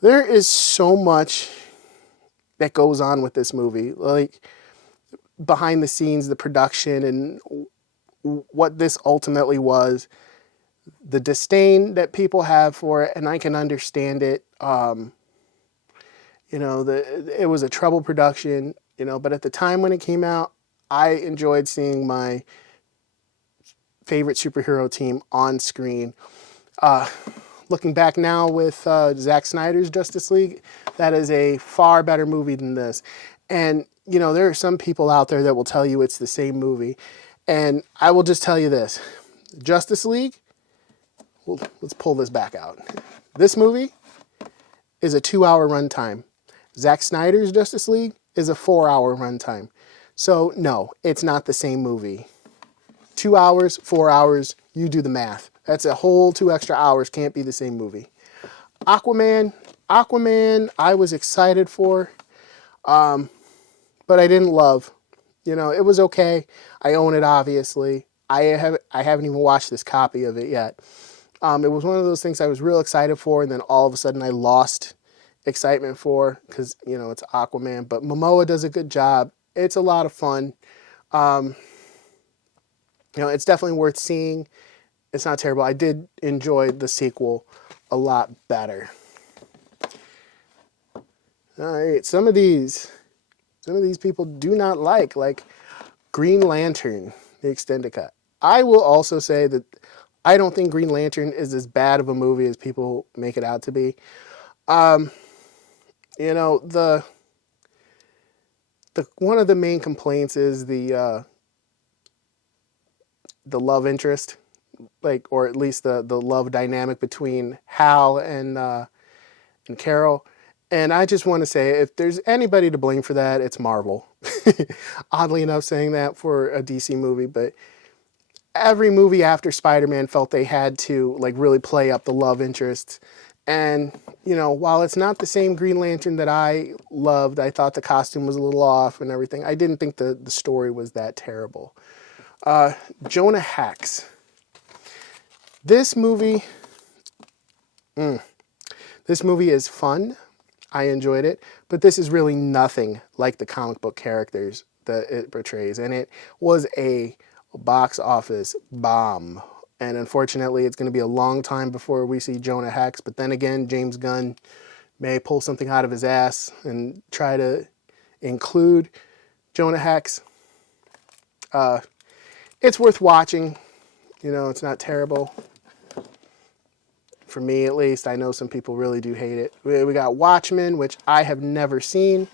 There is so much that goes on with this movie. Like, behind the scenes, the production, and what this ultimately was. The disdain that people have for it, and I can understand it. It was a troubled production, but at the time when it came out, I enjoyed seeing my favorite superhero team on screen. Looking back now with Zack Snyder's Justice League, that is a far better movie than this. And, there are some people out there that will tell you it's the same movie. And I will just tell you this. Justice League, well, let's pull this back out. This movie is a 2-hour runtime. Zack Snyder's Justice League is a 4-hour runtime. So, no, it's not the same movie. 2 hours, 4 hours, you do the math. That's a whole 2 extra hours, can't be the same movie. Aquaman, I was excited for, but I didn't love. It was okay. I own it, obviously. I haven't even watched this copy of it yet. It was one of those things I was real excited for, and then all of a sudden I lost excitement for, because, it's Aquaman. But Momoa does a good job. It's a lot of fun. It's definitely worth seeing. It's not terrible. I did enjoy the sequel a lot better. All right, some of these people do not like Green Lantern, the extended cut. I will also say that I don't think Green Lantern is as bad of a movie as people make it out to be. The one of the main complaints is the love interest, or at least the love dynamic between Hal and Carol. And I just want to say, if there's anybody to blame for that, it's Marvel. Oddly enough, saying that for a DC movie, but every movie after Spider-Man felt they had to really play up the love interest. And, while it's not the same Green Lantern that I loved, I thought the costume was a little off and everything. I didn't think the story was that terrible. Jonah Hex. This movie is fun. I enjoyed it, but this is really nothing like the comic book characters that it portrays. And it was a box office bomb. And unfortunately, it's going to be a long time before we see Jonah Hex. But then again, James Gunn may pull something out of his ass and try to include Jonah Hex. It's worth watching. It's not terrible. For me, at least. I know some people really do hate it. We got Watchmen, which I have never seen.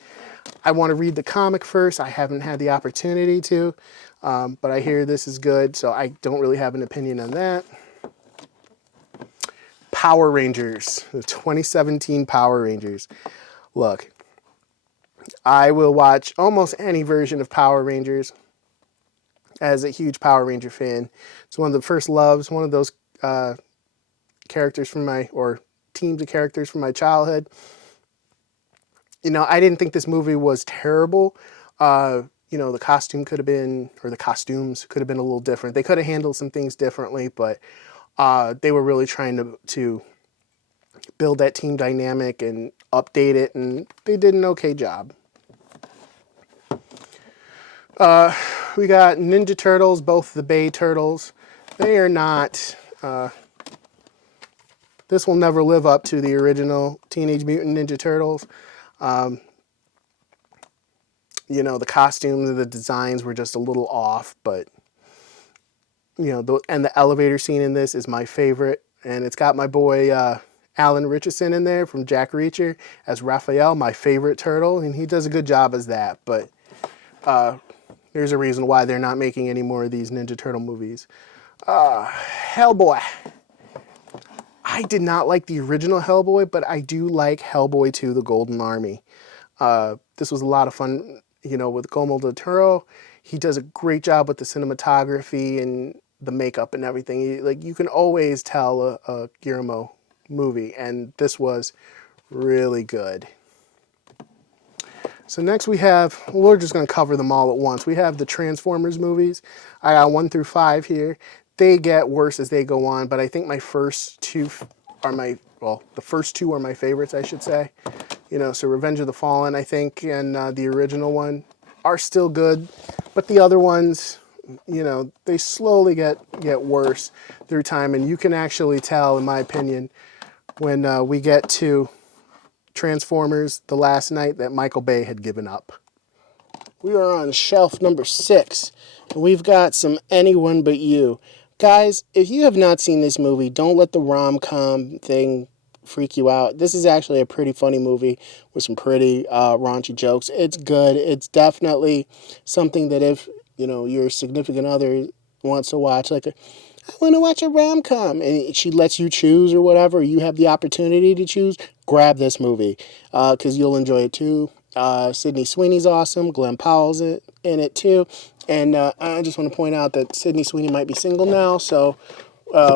I want to read the comic first. I haven't had the opportunity to. But I hear this is good, so I don't really have an opinion on that. Power Rangers, the 2017 Power Rangers. Look, I will watch almost any version of Power Rangers as a huge Power Ranger fan. It's one of the first loves, one of those characters or teams of characters from my childhood. I didn't think this movie was terrible. The costume could have been, or the costumes could have been a little different. They could have handled some things differently, but they were really trying to build that team dynamic and update it, and they did an okay job. We got Ninja Turtles, both the Bay Turtles. They are not... this will never live up to the original Teenage Mutant Ninja Turtles. The costumes and the designs were just a little off, but and the elevator scene in this is my favorite. And it's got my boy Alan Richardson in there from Jack Reacher as Raphael, my favorite turtle. And he does a good job as that. But there's a reason why they're not making any more of these Ninja Turtle movies. Hellboy. I did not like the original Hellboy, but I do like Hellboy 2, The Golden Army. This was a lot of fun, with Guillermo del Toro. He does a great job with the cinematography and the makeup and everything. You can always tell a Guillermo movie, and this was really good. So next we're just going to cover them all at once. We have the Transformers movies. I got 1 through 5 here. They get worse as they go on, but I think my first two are the first two are my favorites, I should say. So Revenge of the Fallen, I think, and the original one are still good, but the other ones, they slowly get worse through time, and you can actually tell, in my opinion, when we get to Transformers The Last Night, that Michael Bay had given up. We are on shelf number 6, and we've got some Anyone But You. Guys, if you have not seen this movie, don't let the rom-com thing freak you out. This is actually a pretty funny movie with some pretty raunchy jokes. It's good. It's definitely something that if, your significant other wants to watch, I want to watch a rom-com, and she lets you choose or whatever, you have the opportunity to choose, grab this movie, because you'll enjoy it too. Sydney Sweeney's awesome. Glenn Powell's in it too. And I just want to point out that Sydney Sweeney might be single now, so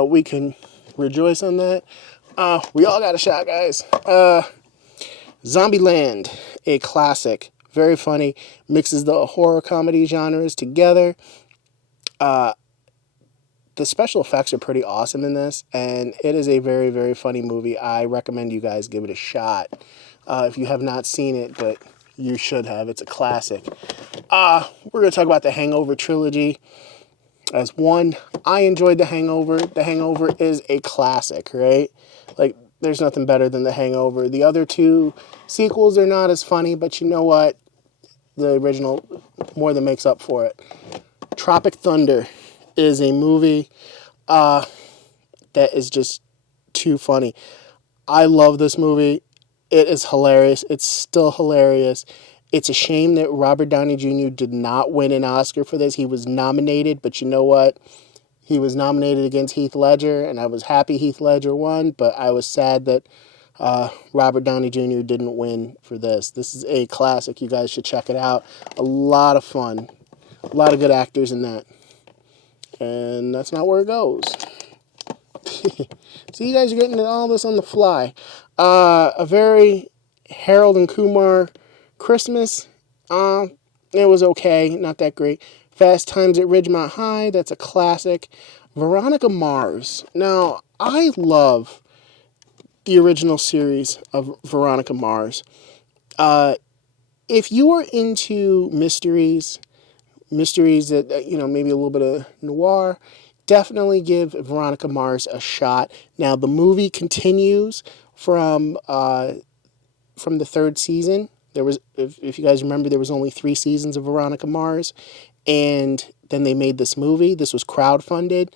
we can rejoice on that. We all got a shot, guys. Zombieland, a classic. Very funny. Mixes the horror comedy genres together. The special effects are pretty awesome in this, and it is a very, very funny movie. I recommend you guys give it a shot if you have not seen it, but you should have. It's a classic. We're going to talk about the Hangover trilogy as one. I enjoyed The Hangover. The Hangover is a classic, right? There's nothing better than The Hangover. The other two sequels are not as funny, but you know what? The original more than makes up for it. Tropic Thunder is a movie that is just too funny. I love this movie. It is hilarious. It's still hilarious. It's a shame that Robert Downey Jr. did not win an Oscar for this. He was nominated, but you know what? He was nominated against Heath Ledger, and I was happy Heath Ledger won, but I was sad that Robert Downey Jr. didn't win for this. This is a classic. You guys should check it out. A lot of fun. A lot of good actors in that. And that's not where it goes. So you guys are getting all this on the fly. A very Harold and Kumar Christmas. It was okay. Not that great. Fast Times at Ridgemont High. That's a classic. Veronica Mars. Now, I love the original series of Veronica Mars. If you are into mysteries that, maybe a little bit of noir, definitely give Veronica Mars a shot. Now, the movie continues from the third season. There was, if you guys remember, there was only 3 seasons of Veronica Mars, and then they made this movie. This was crowdfunded.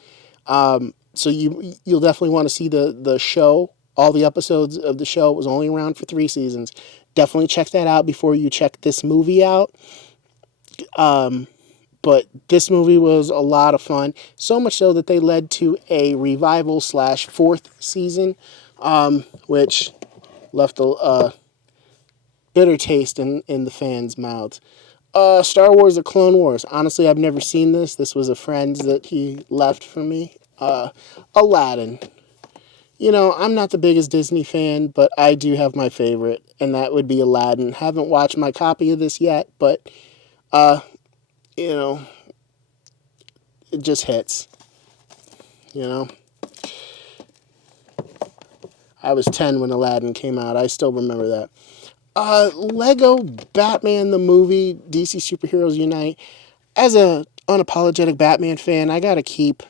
So you'll definitely want to see the show. All the episodes of the show was only around for 3 seasons. Definitely check that out before you check this movie out. But this movie was a lot of fun. So much so that they led to a revival / 4th season, which left a bitter taste in the fans' mouths. Star Wars: The Clone Wars. Honestly, I've never seen this. This was a friend that he left for me. Aladdin. I'm not the biggest Disney fan, but I do have my favorite, and that would be Aladdin. Haven't watched my copy of this yet, but, it just hits. I was 10 when Aladdin came out. I still remember that. Lego Batman the movie, DC Superheroes Unite. As a unapologetic Batman fan, I gotta keep,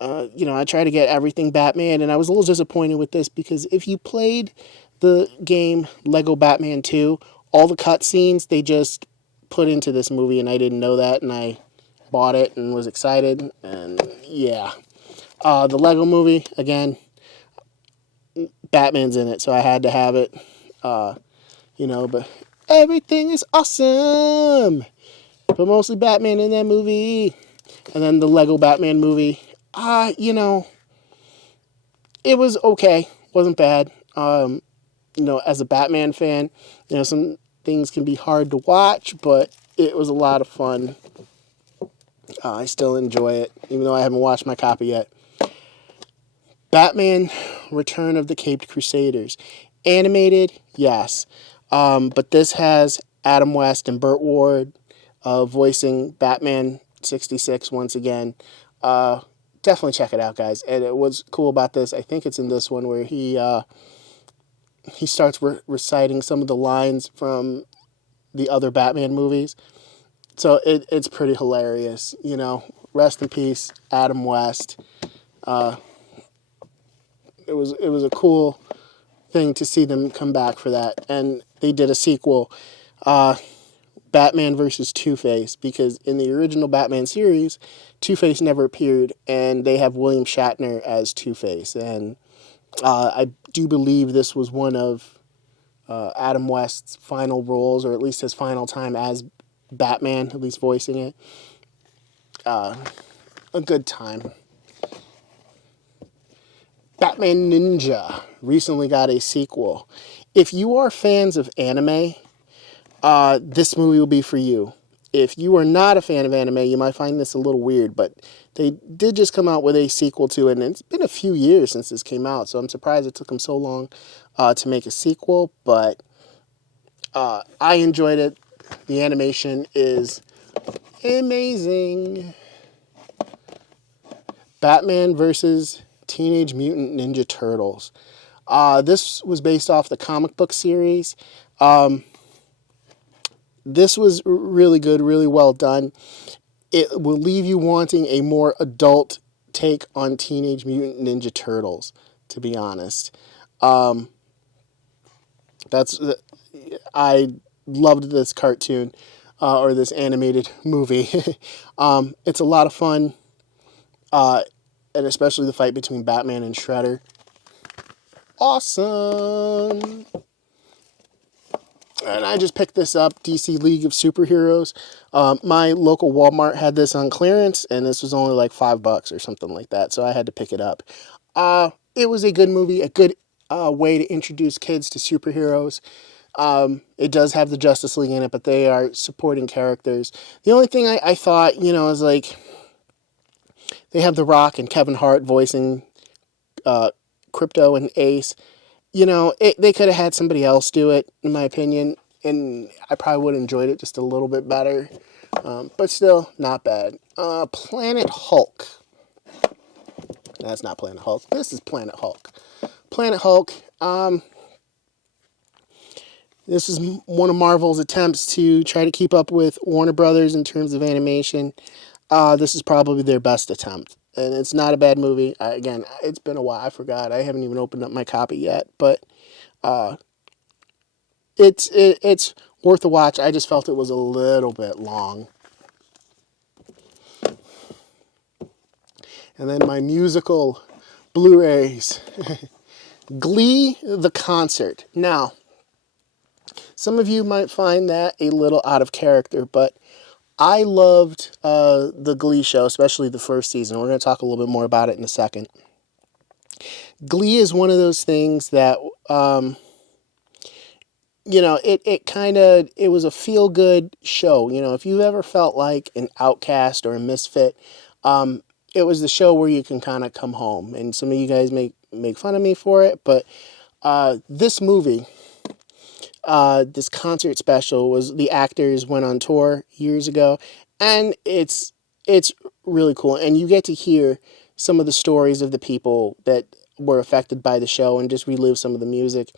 I try to get everything Batman, and I was a little disappointed with this because if you played the game Lego Batman 2, all the cutscenes they just put into this movie, and I didn't know that, and I bought it and was excited, and yeah. The Lego movie, again, Batman's in it, so I had to have it. But everything is awesome. But mostly Batman in that movie. And then the Lego Batman movie, it was okay. Wasn't bad. As a Batman fan, some things can be hard to watch, but it was a lot of fun. I still enjoy it, even though I haven't watched my copy yet. Batman Return of the Caped Crusaders. Animated, yes. But this has Adam West and Burt Ward voicing Batman 66 once again. Definitely check it out, guys. And what's cool about this, I think it's in this one where he starts reciting some of the lines from the other Batman movies. So it's pretty hilarious, Rest in peace, Adam West. It was a cool thing to see them come back for that. And they did a sequel, Batman versus Two-Face, because in the original Batman series, Two-Face never appeared, and they have William Shatner as Two-Face. And I do believe this was one of Adam West's final roles, or at least his final time as Batman, at least voicing it. A good time. Batman Ninja recently got a sequel. If you are fans of anime, this movie will be for you. If you are not a fan of anime, you might find this a little weird, but they did just come out with a sequel to it, and it's been a few years since this came out, so I'm surprised it took them so long to make a sequel, but I enjoyed it. The animation is amazing. Batman versus Teenage Mutant Ninja Turtles. This was based off the comic book series. This was really good, really well done. It will leave you wanting a more adult take on Teenage Mutant Ninja Turtles, to be honest. I loved this cartoon, or this animated movie. It's a lot of fun, and especially the fight between Batman and Shredder. Awesome! And I just picked this up, DC League of Superheroes. My local Walmart had this on clearance, and this was only like $5 or something like that, so I had to pick it up. It was a good movie, a good way to introduce kids to superheroes. It does have the Justice League in it, but they are supporting characters. The only thing I thought, is like, they have The Rock and Kevin Hart voicing Crypto and Ace. They could have had somebody else do it, in my opinion, and I probably would have enjoyed it just a little bit better. But still, not bad. Planet Hulk. That's not Planet Hulk. This is Planet Hulk. Planet Hulk. This is one of Marvel's attempts to try to keep up with Warner Brothers in terms of animation. This is probably their best attempt. And it's not a bad movie. Again, it's been a while. I forgot. I haven't even opened up my copy yet. But it's worth a watch. I just felt it was a little bit long. And then my musical Blu-Rays. Glee, the concert. Now, some of you might find that a little out of character, but I loved the Glee show, especially the first season. We're going to talk a little bit more about it in a second. Glee is one of those things that, it was a feel-good show. If you ever felt like an outcast or a misfit, it was the show where you can kind of come home. And some of you guys make fun of me for it, but this movie, this concert special, was the actors went on tour years ago, and it's really cool. And you get to hear some of the stories of the people that were affected by the show and just relive some of the music.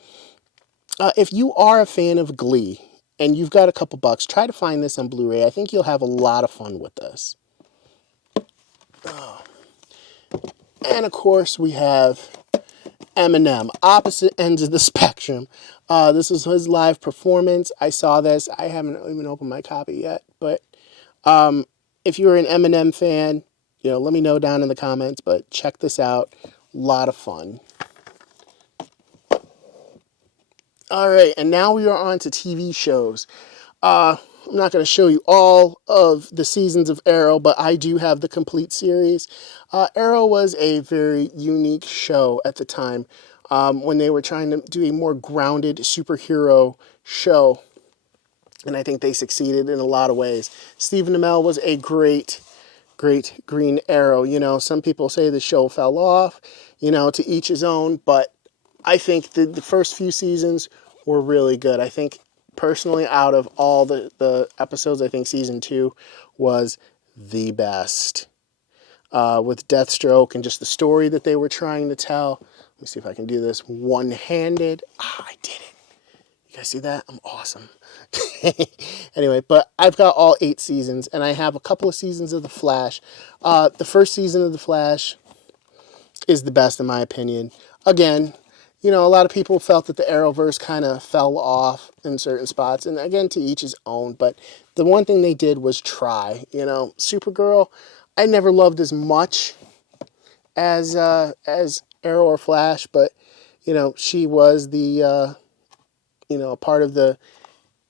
If you are a fan of Glee and you've got a couple bucks, try to find this on Blu-ray. I think you'll have a lot of fun with this. And of course we have Eminem, opposite ends of the spectrum. This was his live performance. I saw this. I haven't even opened my copy yet. But if you're an Eminem fan, let me know down in the comments, but check this out. A lot of fun. All right, and now we are on to TV shows. I'm not going to show you all of the seasons of Arrow, but I do have the complete series. Arrow was a very unique show at the time when they were trying to do a more grounded superhero show, and I think they succeeded in a lot of ways. Stephen Amell was a great Green Arrow. Some people say the show fell off, to each his own, but I think the first few seasons were really good. I think, personally, out of all the episodes, I think season 2 was the best. With Deathstroke and just the story that they were trying to tell. Let me see if I can do this one-handed. I did it. You guys see that? I'm awesome. Anyway, but I've got all 8 seasons, and I have a couple of seasons of The Flash. The first season of The Flash is the best, in my opinion. Again, a lot of people felt that the Arrowverse kind of fell off in certain spots, and again, to each his own, but the one thing they did was try. Supergirl, I never loved as much as Arrow or Flash, but, she was the, a part of the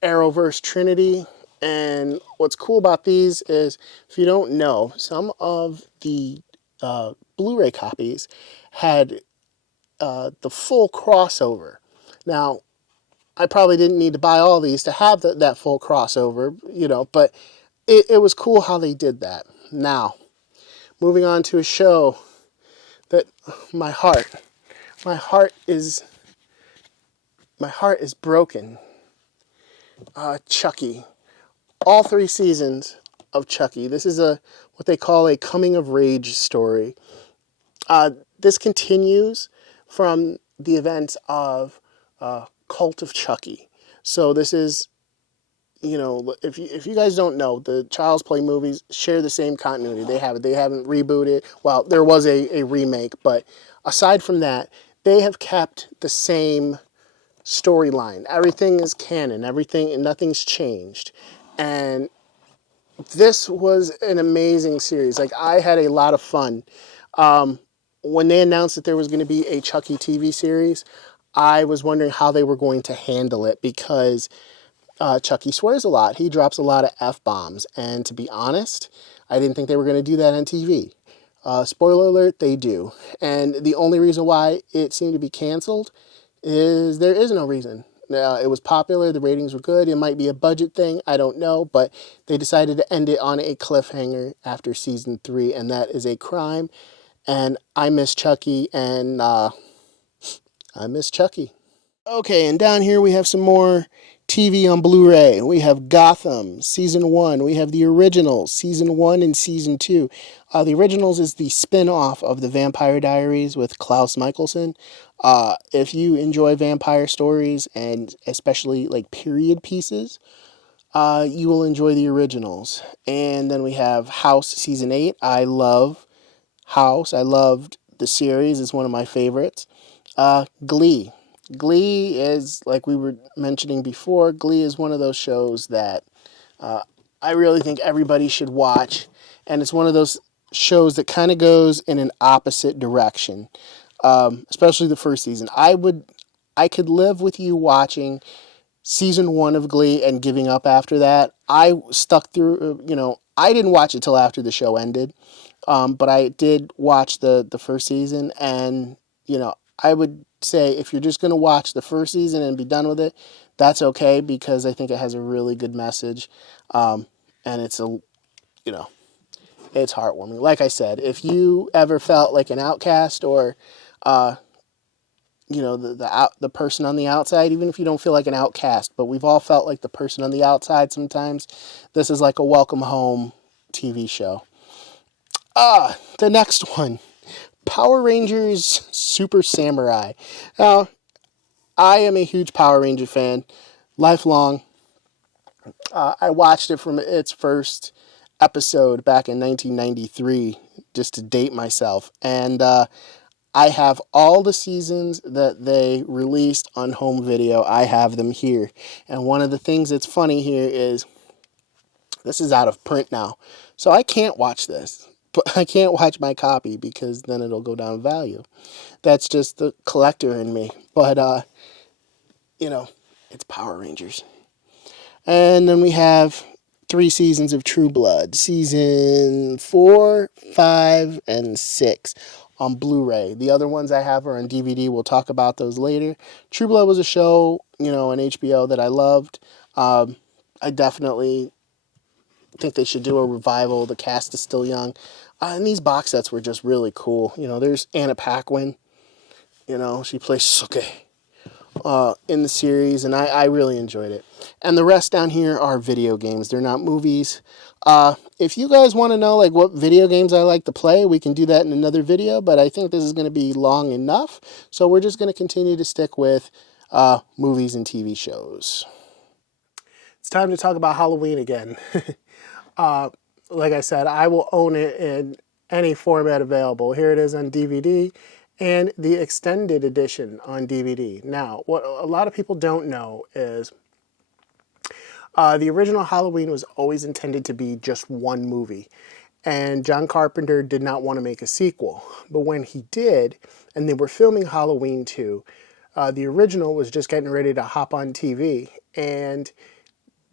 Arrowverse Trinity. And what's cool about these is, if you don't know, some of the Blu-ray copies had the full crossover. Now, I probably didn't need to buy all these to have that full crossover, but it was cool how they did that. Now, moving on to a show that my heart is broken. Chucky. All 3 seasons of Chucky. This is what they call a coming of age story. This continues from the events of Cult of Chucky. So this is, if you guys don't know, the Child's Play movies share the same continuity. They haven't rebooted. Well, there was a remake, but aside from that, they have kept the same storyline. Everything is canon. Nothing's changed. And this was an amazing series. Like, I had a lot of fun. When they announced that there was going to be a Chucky TV series, I was wondering how they were going to handle it, because Chucky swears a lot. He drops a lot of F-bombs. And to be honest, I didn't think they were going to do that on TV. Spoiler alert, they do. And the only reason why it seemed to be canceled is there is no reason. It was popular, the ratings were good, it might be a budget thing, I don't know, but they decided to end it on a cliffhanger after season 3, and that is a crime. And I miss Chucky, and I miss Chucky. Okay, and down here we have some more TV on Blu-ray. We have Gotham, Season 1. We have the originals, Season 1 and Season 2. The originals is the spin-off of the Vampire Diaries with Klaus Michelson. If you enjoy vampire stories, and especially like period pieces, you will enjoy the originals. And then we have House Season 8. I love House. I loved the series. It's one of my favorites. Glee. Glee is, like we were mentioning before, Glee is one of those shows that I really think everybody should watch. And it's one of those shows that kind of goes in an opposite direction, especially the first season. I could live with you watching season 1 of Glee and giving up after that. I stuck through, I didn't watch it till after the show ended, but I did watch the first season, and, I would say if you're just going to watch the first season and be done with it, that's okay, because I think it has a really good message, and it's it's heartwarming. Like I said, if you ever felt like an outcast, or the person on the outside, even if you don't feel like an outcast, but we've all felt like the person on the outside sometimes, this is like a welcome home TV show. The next one, Power Rangers Super Samurai. Now, I am a huge Power Ranger fan, lifelong. I watched it from its first episode back in 1993, just to date myself. And I have all the seasons that they released on home video. I have them here. And one of the things that's funny here is this is out of print now, so I can't watch this. I can't watch my copy because then it'll go down in value. That's just the collector in me. But, you know, it's Power Rangers. And then we have 3 seasons of True Blood. Season 4, 5, and 6 on Blu-ray. The other ones I have are on DVD. We'll talk about those later. True Blood was a show, on HBO that I loved. I definitely think they should do a revival. The cast is still young. And these box sets were just really cool. There's Anna Paquin. She plays Suke in the series, and I really enjoyed it. And the rest down here are video games. They're not movies. If you guys want to know what video games I like to play, we can do that in another video, but I think this is going to be long enough, so we're just going to continue to stick with movies and TV shows. It's time to talk about Halloween again. Like I said, I will own it in any format available. Here it is on DVD and the extended edition on DVD. Now, what a lot of people don't know is the original Halloween was always intended to be just one movie. And John Carpenter did not want to make a sequel. But when he did, and they were filming Halloween 2, the original was just getting ready to hop on TV. And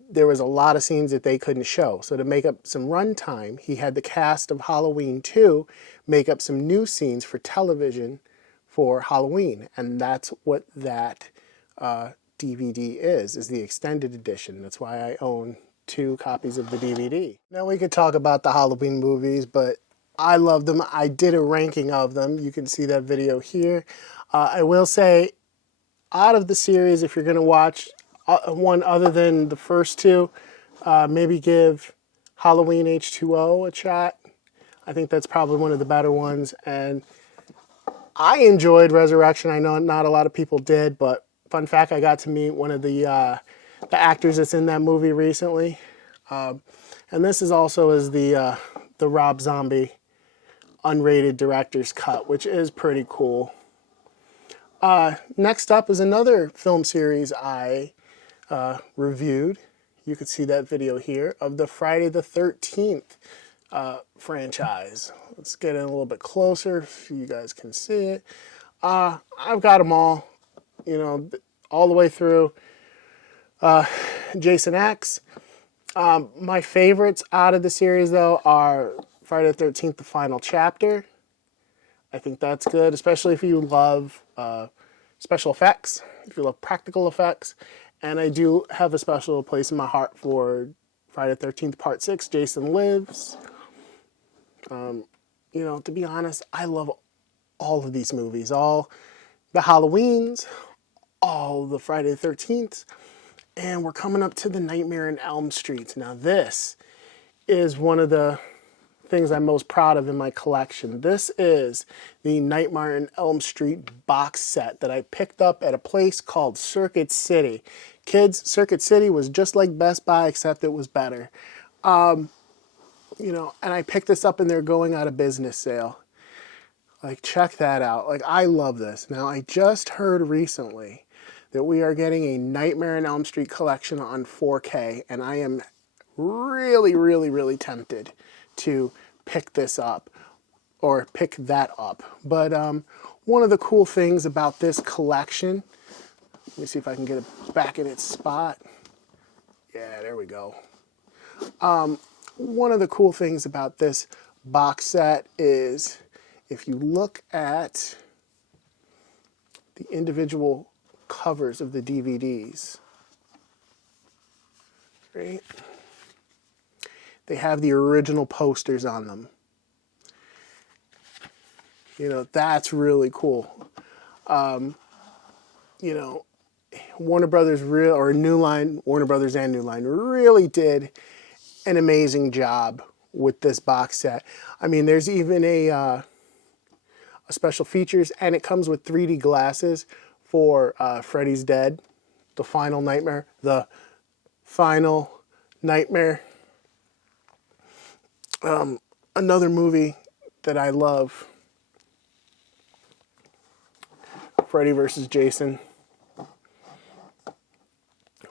there was a lot of scenes that they couldn't show. So to make up some runtime, he had the cast of Halloween 2 make up some new scenes for television for Halloween. And that's what that DVD is the extended edition. That's why I own 2 copies of the DVD. Now we could talk about the Halloween movies, but I love them. I did a ranking of them. You can see that video here. I will say, out of the series, if you're going to watch one other than the first 2, maybe give Halloween H2O a shot. I think that's probably one of the better ones. And I enjoyed Resurrection. I know not a lot of people did, but fun fact, I got to meet one of the actors that's in that movie recently. And this is also the Rob Zombie unrated director's cut, which is pretty cool. Next up is another film series I reviewed. You can see that video here of the Friday the 13th franchise. Let's get in a little bit closer so you guys can see it. I've got them all, all the way through. Jason X. My favorites out of the series, though, are Friday the 13th, the final chapter. I think that's good, especially if you love special effects, if you love practical effects. And I do have a special place in my heart for Friday the 13th, Part 6, Jason Lives. To be honest, I love all of these movies. All the Halloweens, all the Friday the 13th, and we're coming up to the Nightmare on Elm Street. Now this is one of the things I'm most proud of in my collection. This is the Nightmare on Elm Street box set that I picked up at a place called Circuit City. Kids, Circuit City was just like Best Buy, except it was better. And I picked this up and they're going out of business sale. Check that out. I love this. Now, I just heard recently that we are getting a Nightmare on Elm Street collection on 4K, and I am really, really, really tempted to pick this up or pick that up. But one of the cool things about this collection, let me see if I can get it back in its spot. Yeah, there we go. One of the cool things about this box set is if you look at the individual covers of the DVDs, right? They have the original posters on them. That's really cool. Warner Brothers New Line, Warner Brothers and New Line really did an amazing job with this box set. I mean, there's even a special features, and it comes with 3D glasses for Freddy's Dead, The Final Nightmare, Another movie that I love, Freddy vs. Jason.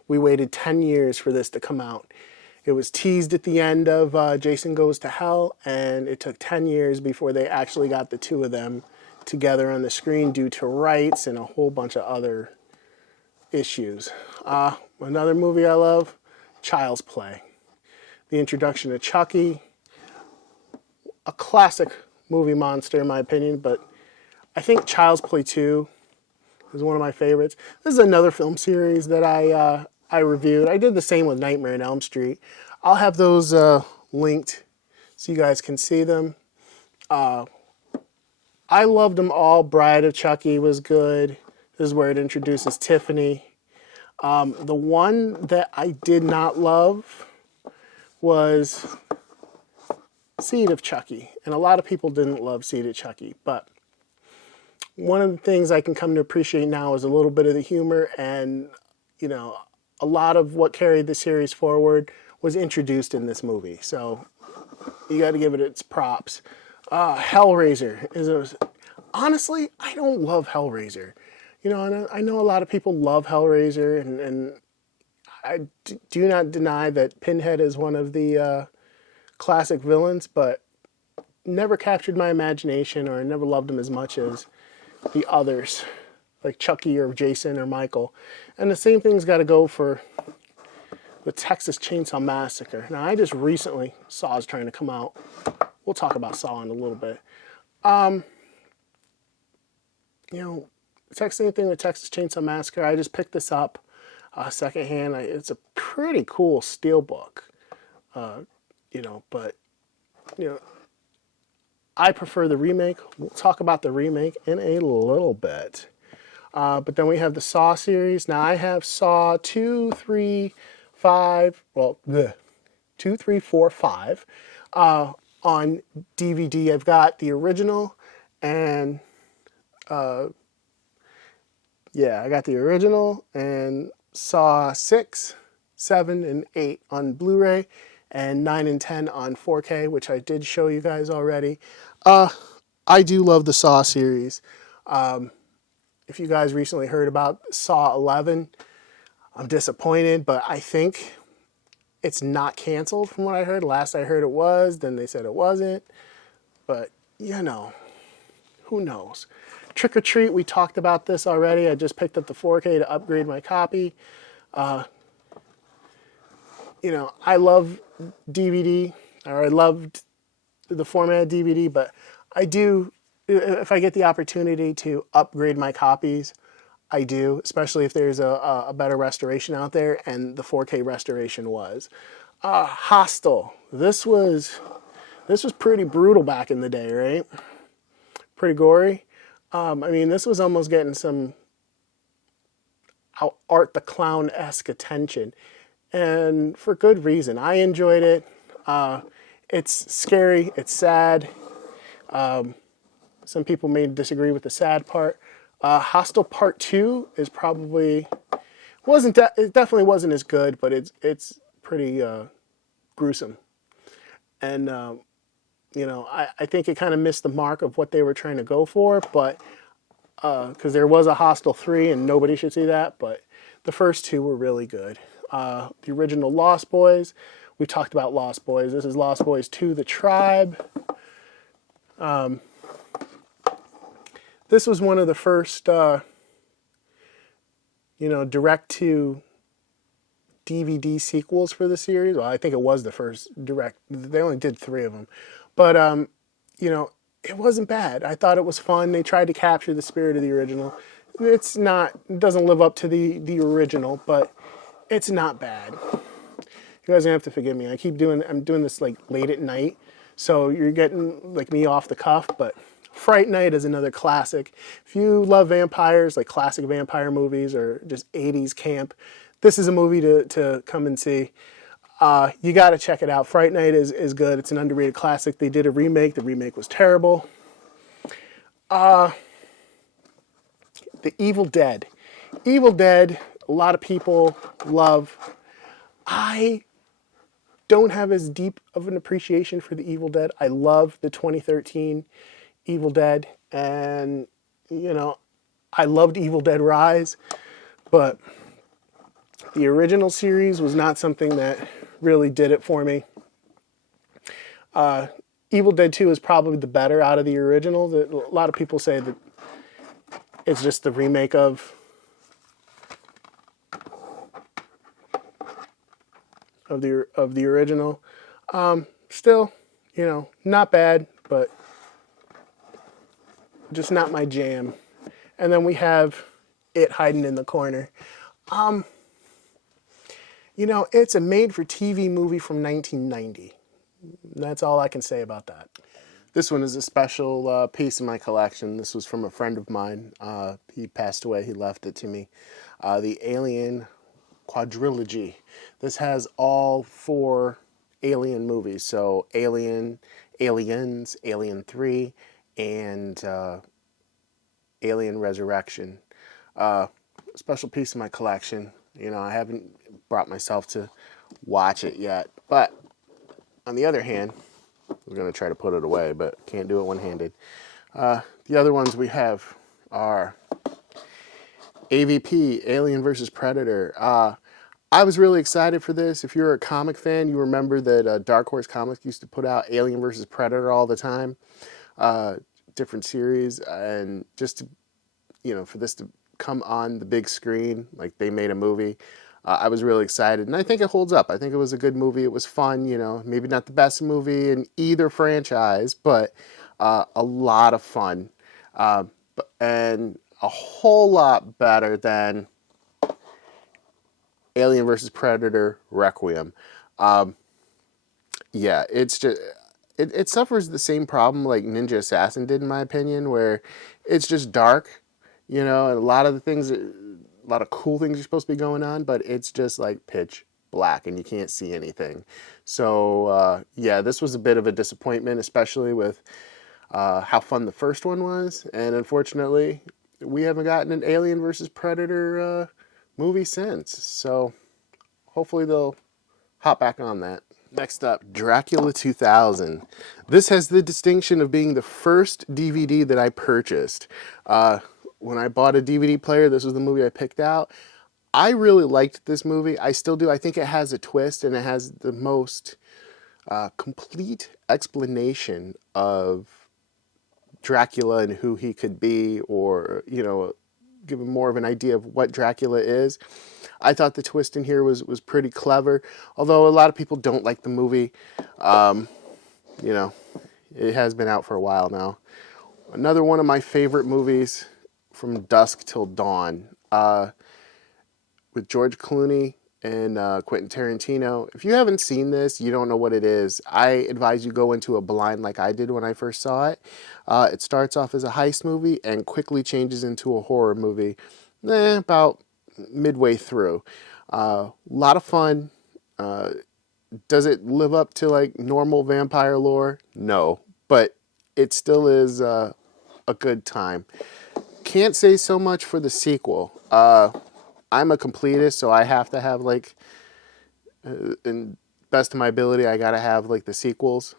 We waited 10 years for this to come out. It was teased at the end of Jason Goes to Hell, and it took 10 years before they actually got the two of them together on the screen due to rights and a whole bunch of other issues. Another movie I love, Child's Play. The introduction of Chucky, a classic movie monster in my opinion, but I think Child's Play 2 is one of my favorites. This is another film series that I reviewed. I did the same with Nightmare on Elm Street. I'll have those linked so you guys can see them. I loved them all. Bride of Chucky was good. This is where it introduces Tiffany. The one that I did not love was Seed of Chucky. And a lot of people didn't love Seed of Chucky. But one of the things I can come to appreciate now is a little bit of the humor. And, you know, a lot of what carried the series forward was introduced in this movie. So you got to give it its props. Hellraiser is honestly, I don't love Hellraiser. You know, and I know a lot of people love Hellraiser, and I do not deny that Pinhead is one of the classic villains, but never captured my imagination, or I never loved him as much as the others, like Chucky or Jason or Michael. And the same thing's got to go for the Texas Chainsaw Massacre. Now, I just recently, Saw is trying to come out. We'll talk about Saw in a little bit. You know, same thing with Texas Chainsaw Massacre. I just picked this up secondhand. It's a pretty cool steelbook, you know, but, you know, I prefer the remake. We'll talk about the remake in a little bit. But then we have the Saw series. Now, I have Saw 2, 3, 5, well, 2, 3, 4, 5 on DVD. I've got the original and I got the original and Saw 6, 7, and 8 on Blu-ray, and 9 and 10 on 4K, which I did show you guys already. I do love the Saw series. If you guys recently heard about Saw 11, I'm disappointed, but I think it's not canceled from what I heard. Last I heard it was, then they said it wasn't. But, you know, who knows? Trick or Treat, we talked about this already. I just picked up the 4K to upgrade my copy. You know, I love DVD, or I loved the format of DVD, but I do, if I get the opportunity to upgrade my copies, I do, especially if there's a better restoration out there, and the 4K restoration was. Hostel. This was pretty brutal back in the day, right? Pretty gory. I mean, this was almost getting some Art the Clown-esque attention, and for good reason. I enjoyed it. It's scary. It's sad. Some people may disagree with the sad part. Hostel Part 2 is probably it definitely wasn't as good, but it's pretty gruesome, and you know, I think it kind of missed the mark of what they were trying to go for, but because there was a Hostel 3 and nobody should see that, but the first two were really good. The original Lost Boys, we talked about Lost Boys. This is Lost Boys 2, The Tribe. This was one of the first, you know, direct-to DVD sequels for the series. Well, I think it was the first direct. They only did 3 of them. But, you know, it wasn't bad. I thought it was fun. They tried to capture the spirit of the original. It doesn't live up to the original, but it's not bad. You guys are gonna have to forgive me. I'm doing this like late at night, so you're getting like me off the cuff, but Fright Night is another classic. If you love vampires, like classic vampire movies or just 80s camp, this is a movie to come and see. You got to check it out. Fright Night is good. It's an underrated classic. They did a remake. The remake was terrible. The Evil Dead. Evil Dead, a lot of people love. I don't have as deep of an appreciation for the Evil Dead. I love the 2013 Evil Dead, and, you know, I loved Evil Dead Rise, but the original series was not something that really did it for me. Evil Dead 2 is probably the better out of the original. A lot of people say that it's just the remake of the original. Still, you know, not bad, but just not my jam. And then we have it hiding in the corner. You know, it's a made-for-TV movie from 1990. That's all I can say about that. This one is a special piece in my collection. This was from a friend of mine. He passed away. He left it to me. The Alien quadrilogy. This has all 4 Alien movies. So Alien, Aliens, Alien 3, and Alien Resurrection. Special piece in my collection. You know, I haven't brought myself to watch it yet. But on the other hand, I was going to try to put it away, but can't do it one-handed. The other ones we have are AVP, Alien vs. Predator. I was really excited for this. If you're a comic fan, you remember that Dark Horse Comics used to put out Alien vs. Predator all the time. Different series. And just to, you know, for this to come on the big screen, like they made a movie, I was really excited. And I think it holds up. I think it was a good movie. It was fun, you know, maybe not the best movie in either franchise, but a lot of fun. And a whole lot better than Alien vs. Predator Requiem. Yeah, it's just, it suffers the same problem like Ninja Assassin did, in my opinion, where it's just dark, you know, and a lot of the things, a lot of cool things are supposed to be going on, but it's just like pitch black and you can't see anything. So, yeah, this was a bit of a disappointment, especially with how fun the first one was. And unfortunately, we haven't gotten an Alien vs. Predator movie since. So hopefully they'll hop back on that. Next up, Dracula 2000. This has the distinction of being the first DVD that I purchased. When I bought a DVD player, this was the movie I picked out. I really liked this movie. I still do. I think it has a twist and it has the most complete explanation of Dracula and who he could be, or, you know, give him more of an idea of what Dracula is. I thought the twist in here was pretty clever, although a lot of people don't like the movie. You know, it has been out for a while now. Another one of my favorite movies, From Dusk Till Dawn, with George Clooney and Quentin Tarantino. If you haven't seen this, you don't know what it is, I advise you go into it blind like I did when I first saw it. It starts off as a heist movie and quickly changes into a horror movie about midway through. A lot of fun. Does it live up to like normal vampire lore? No, but it still is a good time. Can't say so much for the sequel. I'm a completist, so I have to have like, in best of my ability, I gotta have like the sequels,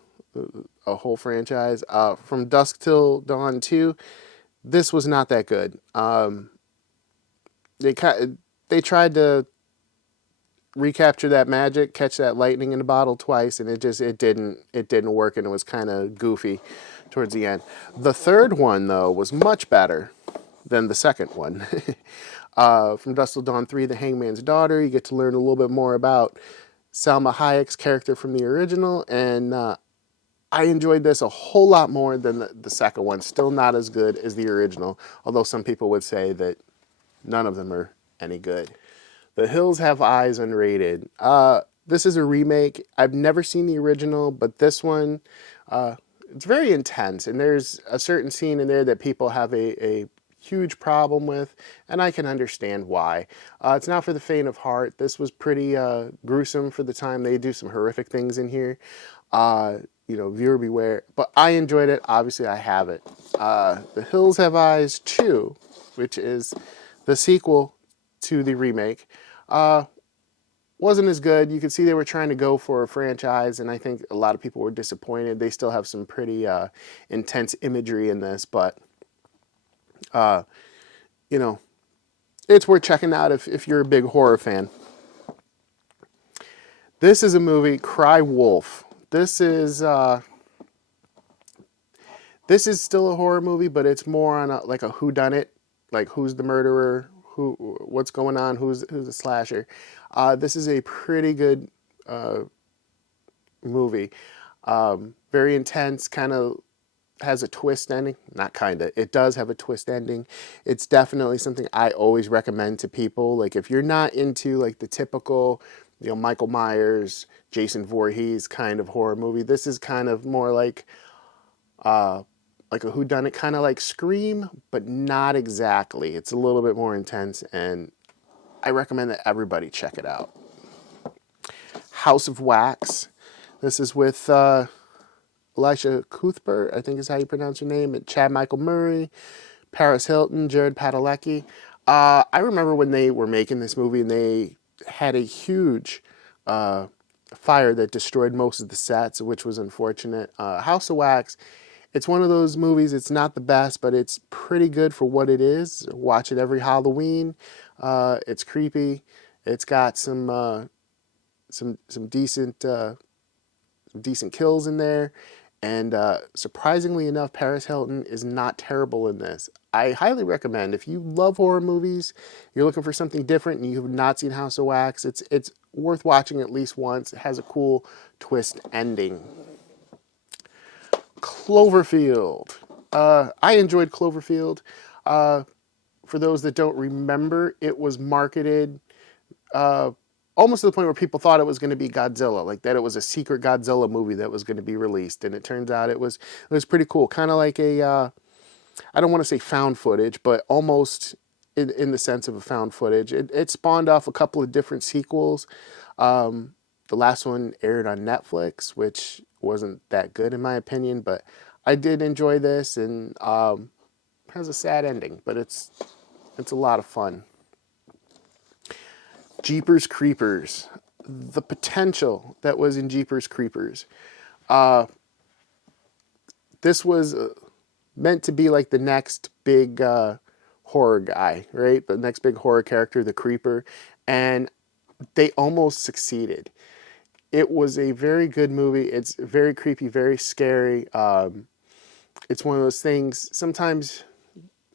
a whole franchise. From Dusk Till Dawn 2, this was not that good. They tried to recapture that magic, catch that lightning in a bottle twice, and it didn't work, and it was kind of goofy towards the end. The third one though was much better than the second one. From Dusk Till Dawn 3, The Hangman's Daughter, you get to learn a little bit more about Salma Hayek's character from the original, and I enjoyed this a whole lot more than the second one. Still not as good as the original, although some people would say that none of them are any good. The Hills Have Eyes, unrated. This is a remake. I've never seen the original, but this one, it's very intense, and there's a certain scene in there that people have a huge problem with, and I can understand why. It's not for the faint of heart. This was pretty gruesome for the time. They do some horrific things in here. You know, viewer beware. But I enjoyed it. Obviously, I have it. The Hills Have Eyes 2, which is the sequel to the remake, wasn't as good. You could see they were trying to go for a franchise, and I think a lot of people were disappointed. They still have some pretty intense imagery in this, but you know, it's worth checking out if you're a big horror fan. This is a movie, Cry Wolf. This is still a horror movie, but it's more on like a whodunit, like who's the murderer, what's going on, who's the slasher. This is a pretty good movie. Very intense, kind of has a twist ending. Not kind of. It does have a twist ending. It's definitely something I always recommend to people. Like if you're not into like the typical, Michael Myers, Jason Voorhees kind of horror movie, this is kind of more like a whodunit, kind of like Scream, but not exactly. It's a little bit more intense, and I recommend that everybody check it out. House of Wax. This is with Elisha Cuthbert, I think is how you pronounce her name, and Chad Michael Murray, Paris Hilton, Jared Padalecki. I remember when they were making this movie and they had a huge fire that destroyed most of the sets, which was unfortunate. House of Wax, it's one of those movies, it's not the best, but it's pretty good for what it is. Watch it every Halloween. It's creepy. It's got some decent kills in there. And surprisingly enough, Paris Hilton is not terrible in this. I highly recommend, if you love horror movies, you're looking for something different and you have not seen House of Wax, it's worth watching at least once. It has a cool twist ending. Cloverfield. I enjoyed Cloverfield. For those that don't remember, it was marketed almost to the point where people thought it was going to be Godzilla, like that it was a secret Godzilla movie that was going to be released, and it turns out it was pretty cool, kind of like a I don't want to say found footage, but almost in the sense of a found footage. It spawned off a couple of different sequels. The last one aired on Netflix, which wasn't that good in my opinion, but I did enjoy this, and has a sad ending, but it's a lot of fun. Jeepers Creepers. The potential that was in Jeepers Creepers. This was meant to be like the next big horror guy, right? The next big horror character, the Creeper. And they almost succeeded. It was a very good movie. It's very creepy, very scary. It's one of those things, sometimes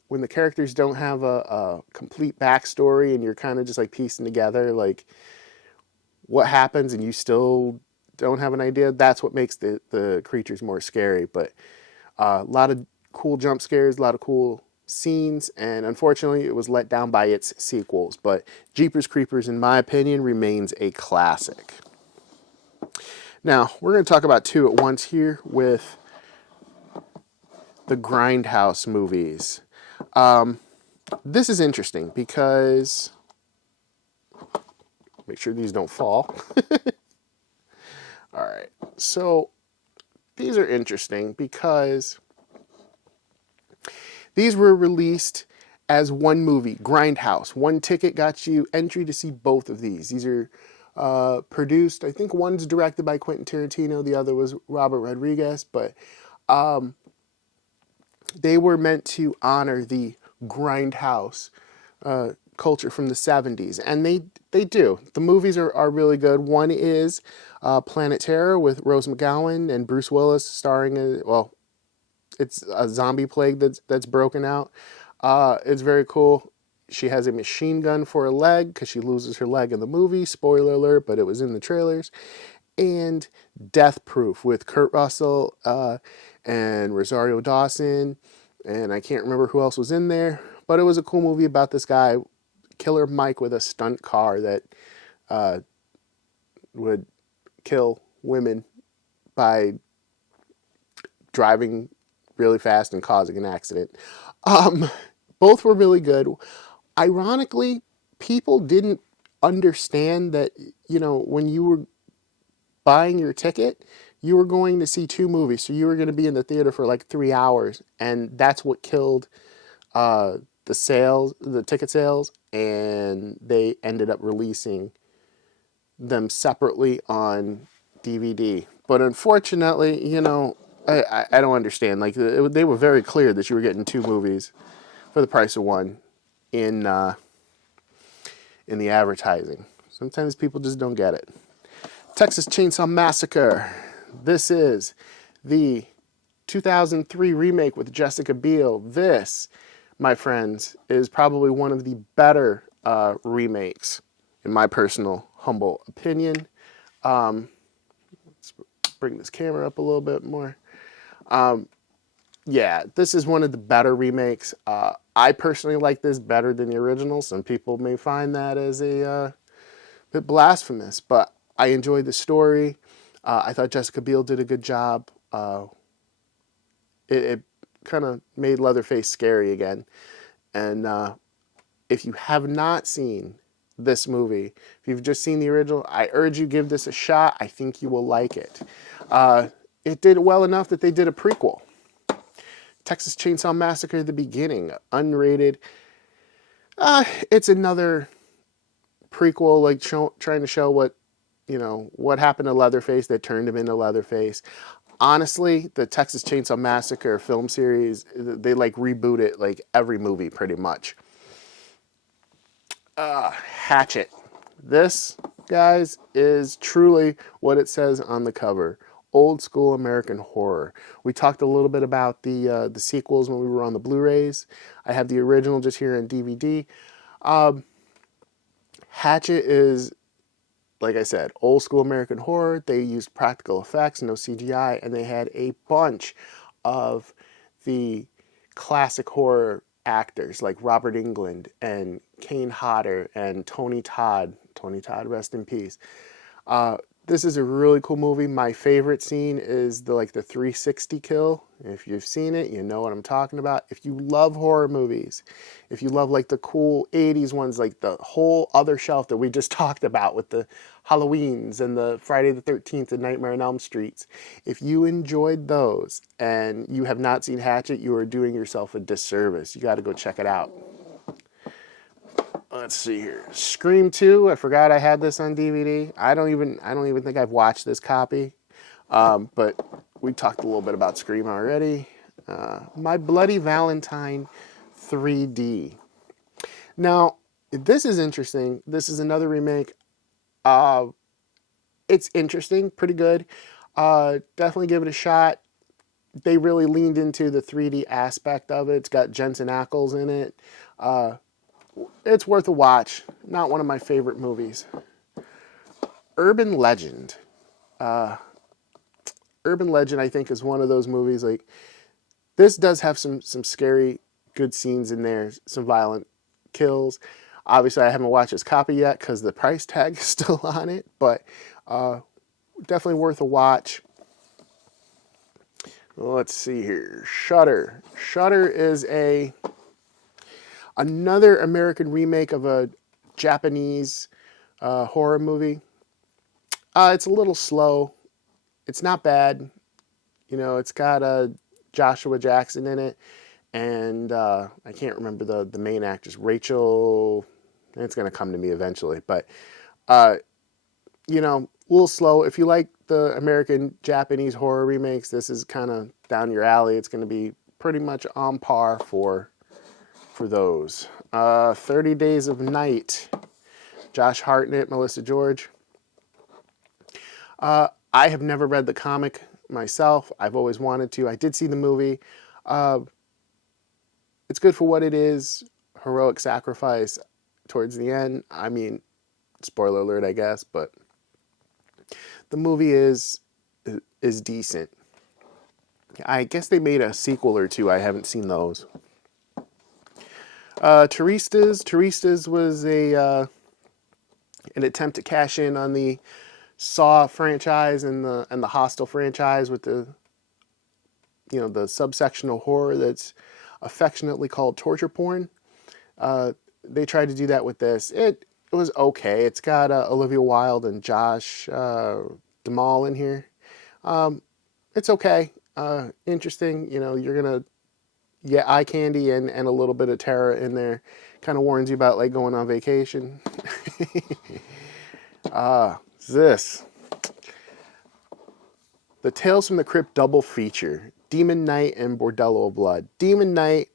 when the characters don't have a complete backstory and you're kind of just like piecing together like what happens and you still don't have an idea, that's what makes the creatures more scary. But a lot of cool jump scares, a lot of cool scenes, and unfortunately it was let down by its sequels. But Jeepers Creepers, in my opinion, remains a classic. Now, we're going to talk about two at once here with the Grindhouse movies. This is interesting because, make sure these don't fall. All right, so these are interesting because these were released as one movie, Grindhouse. One ticket got you entry to see both of these. These are produced, I think one's directed by Quentin Tarantino, the other was Robert Rodriguez, but they were meant to honor the Grindhouse culture from the 70s, and they do. The movies are really good. One is Planet Terror with Rose McGowan and Bruce Willis starring it's a zombie plague that's broken out. It's very cool. She has a machine gun for a leg because she loses her leg in the movie. Spoiler alert, but it was in the trailers. And Death Proof with Kurt Russell and Rosario Dawson. And I can't remember who else was in there. But it was a cool movie about this guy, Killer Mike, with a stunt car that would kill women by driving really fast and causing an accident. Both were really good. Ironically, people didn't understand that, when you were buying your ticket, you were going to see two movies. So you were going to be in the theater for like 3 hours. And that's what killed the ticket sales. And they ended up releasing them separately on DVD. But unfortunately, I don't understand. Like, they were very clear that you were getting two movies for the price of one in the advertising. Sometimes people just don't get it. Texas Chainsaw Massacre. This is the 2003 remake with Jessica Biel. This, my friends, is probably one of the better remakes, in my personal humble opinion. Let's bring this camera up a little bit more. Yeah, this is one of the better remakes. I personally like this better than the original. Some people may find that as a bit blasphemous, but I enjoyed the story. I thought Jessica Biel did a good job. It kind of made Leatherface scary again. And if you have not seen this movie, if you've just seen the original, I urge you give this a shot. I think you will like it. It did well enough that they did a prequel. Texas Chainsaw Massacre: The Beginning, unrated. It's another prequel, like trying to show what, what happened to Leatherface that turned him into Leatherface. Honestly, the Texas Chainsaw Massacre film series, they like reboot it like every movie pretty much. Hatchet. This, guys, is truly what it says on the cover. Old school American horror. We talked a little bit about the sequels when we were on the Blu-Rays. I have the original just here on DVD. Hatchet is, like I said, old school American horror. They used practical effects, no CGI, and they had a bunch of the classic horror actors like Robert Englund and Kane Hodder and Tony Todd. Tony Todd, rest in peace. This is a really cool movie. My favorite scene is the 360 kill. If you've seen it, you know what I'm talking about. If you love horror movies, if you love the cool 80s ones, like the whole other shelf that we just talked about with the Halloweens and the Friday the 13th and Nightmare on Elm Streets, if you enjoyed those and you have not seen Hatchet, you are doing yourself a disservice. You got to go check it out. Let's see here. Scream 2. I forgot I had this on DVD. I don't even think I've watched this copy. But we talked a little bit about Scream already. My Bloody Valentine 3D. Now, this is interesting. This is another remake. It's interesting, pretty good. Definitely give it a shot. They really leaned into the 3D aspect of it. It's got Jensen Ackles in it. It's worth a watch. Not one of my favorite movies. Urban Legend. Urban Legend, I think, is one of those movies. This does have some scary, good scenes in there. Some violent kills. Obviously, I haven't watched this copy yet because the price tag is still on it. But definitely worth a watch. Let's see here. Shudder. Shudder is another American remake of a Japanese horror movie. It's a little slow. It's not bad. It's got Joshua Jackson in it. And I can't remember the main actress. Rachel. It's going to come to me eventually. But, a little slow. If you like the American Japanese horror remakes, this is kind of down your alley. It's going to be pretty much on par for those. 30 Days of Night. Josh Hartnett, Melissa George. I have never read the comic myself. I've always wanted to. I did see the movie. It's good for what it is. Heroic sacrifice towards the end. I mean, spoiler alert, I guess, but the movie is decent. I guess they made a sequel or two. I haven't seen those. Turistas was an attempt to cash in on the Saw franchise and the Hostel franchise with the subsection of horror that's affectionately called torture porn. They tried to do that with this. It was okay. It's got Olivia Wilde and Josh Duhamel in here. It's okay. Interesting. You're gonna get eye candy and a little bit of terror in there. Kind of warns you about going on vacation. This. The Tales from the Crypt double feature. Demon Knight and Bordello of Blood. Demon Knight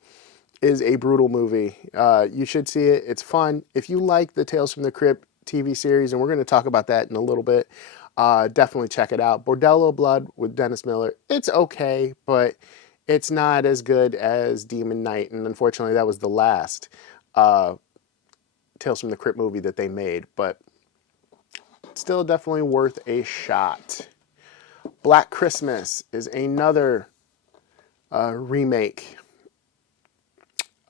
is a brutal movie. You should see it. It's fun. If you like the Tales from the Crypt TV series, and we're going to talk about that in a little bit, Definitely check it out. Bordello Blood with Dennis Miller. It's okay, but it's not as good as Demon Knight, and unfortunately that was the last Tales from the Crypt movie that they made, but still definitely worth a shot. Black Christmas is another remake.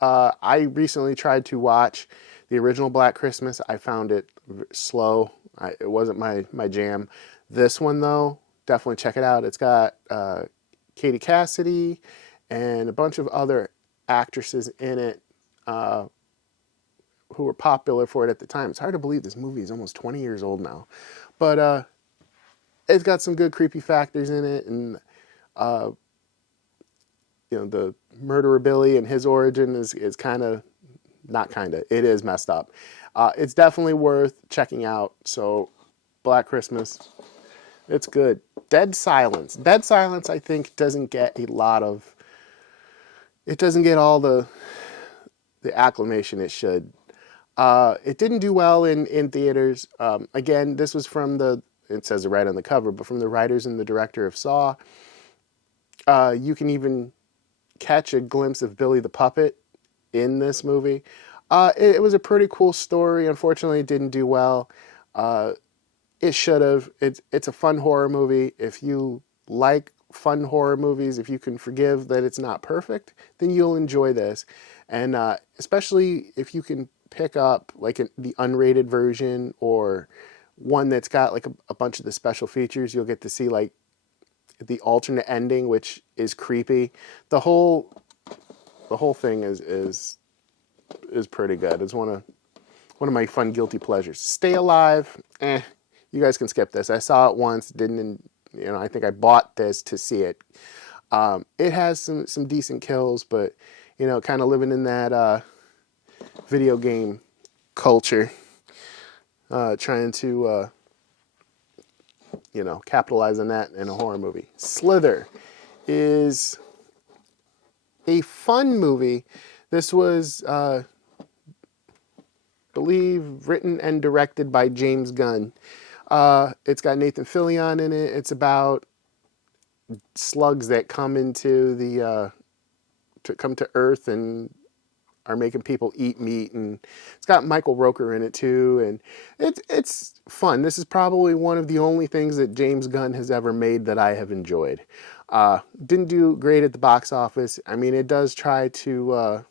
I recently tried to watch the original Black Christmas. I found it slow. It wasn't my jam. This one, though, definitely check it out. It's got Katie Cassidy and a bunch of other actresses in it who were popular for it at the time. It's hard to believe this movie is almost 20 years old now. But it's got some good creepy factors in it, and the murderer Billy and his origin is kind of, not kind of, it is messed up. It's definitely worth checking out. So Black Christmas, it's good. Dead Silence. Dead Silence, I think, doesn't get all the acclamation it should. It didn't do well in theaters. Again, this was from it says it right on the cover, but from the writers and the director of Saw. You can even catch a glimpse of Billy the Puppet in this movie. It was a pretty cool story. Unfortunately, it didn't do well. It should have. It's a fun horror movie. If you like fun horror movies, if you can forgive that it's not perfect, then you'll enjoy this. And especially if you can pick up like the unrated version or one that's got like a bunch of the special features, you'll get to see like the alternate ending, which is creepy. The whole thing is pretty good. It's one of my fun guilty pleasures. Stay Alive, you guys can skip this. I saw it once, I think I bought this to see it. It has some decent kills, but kind of living in that video game culture, trying to capitalize on that in a horror movie. Slither is a fun movie. This was, I believe, written and directed by James Gunn. It's got Nathan Fillion in it. It's about slugs that come to Earth and are making people eat meat, and it's got Michael Rooker in it too, and it's fun. This is probably one of the only things that James Gunn has ever made that I have enjoyed. Didn't do great at the box office. I mean, it does try to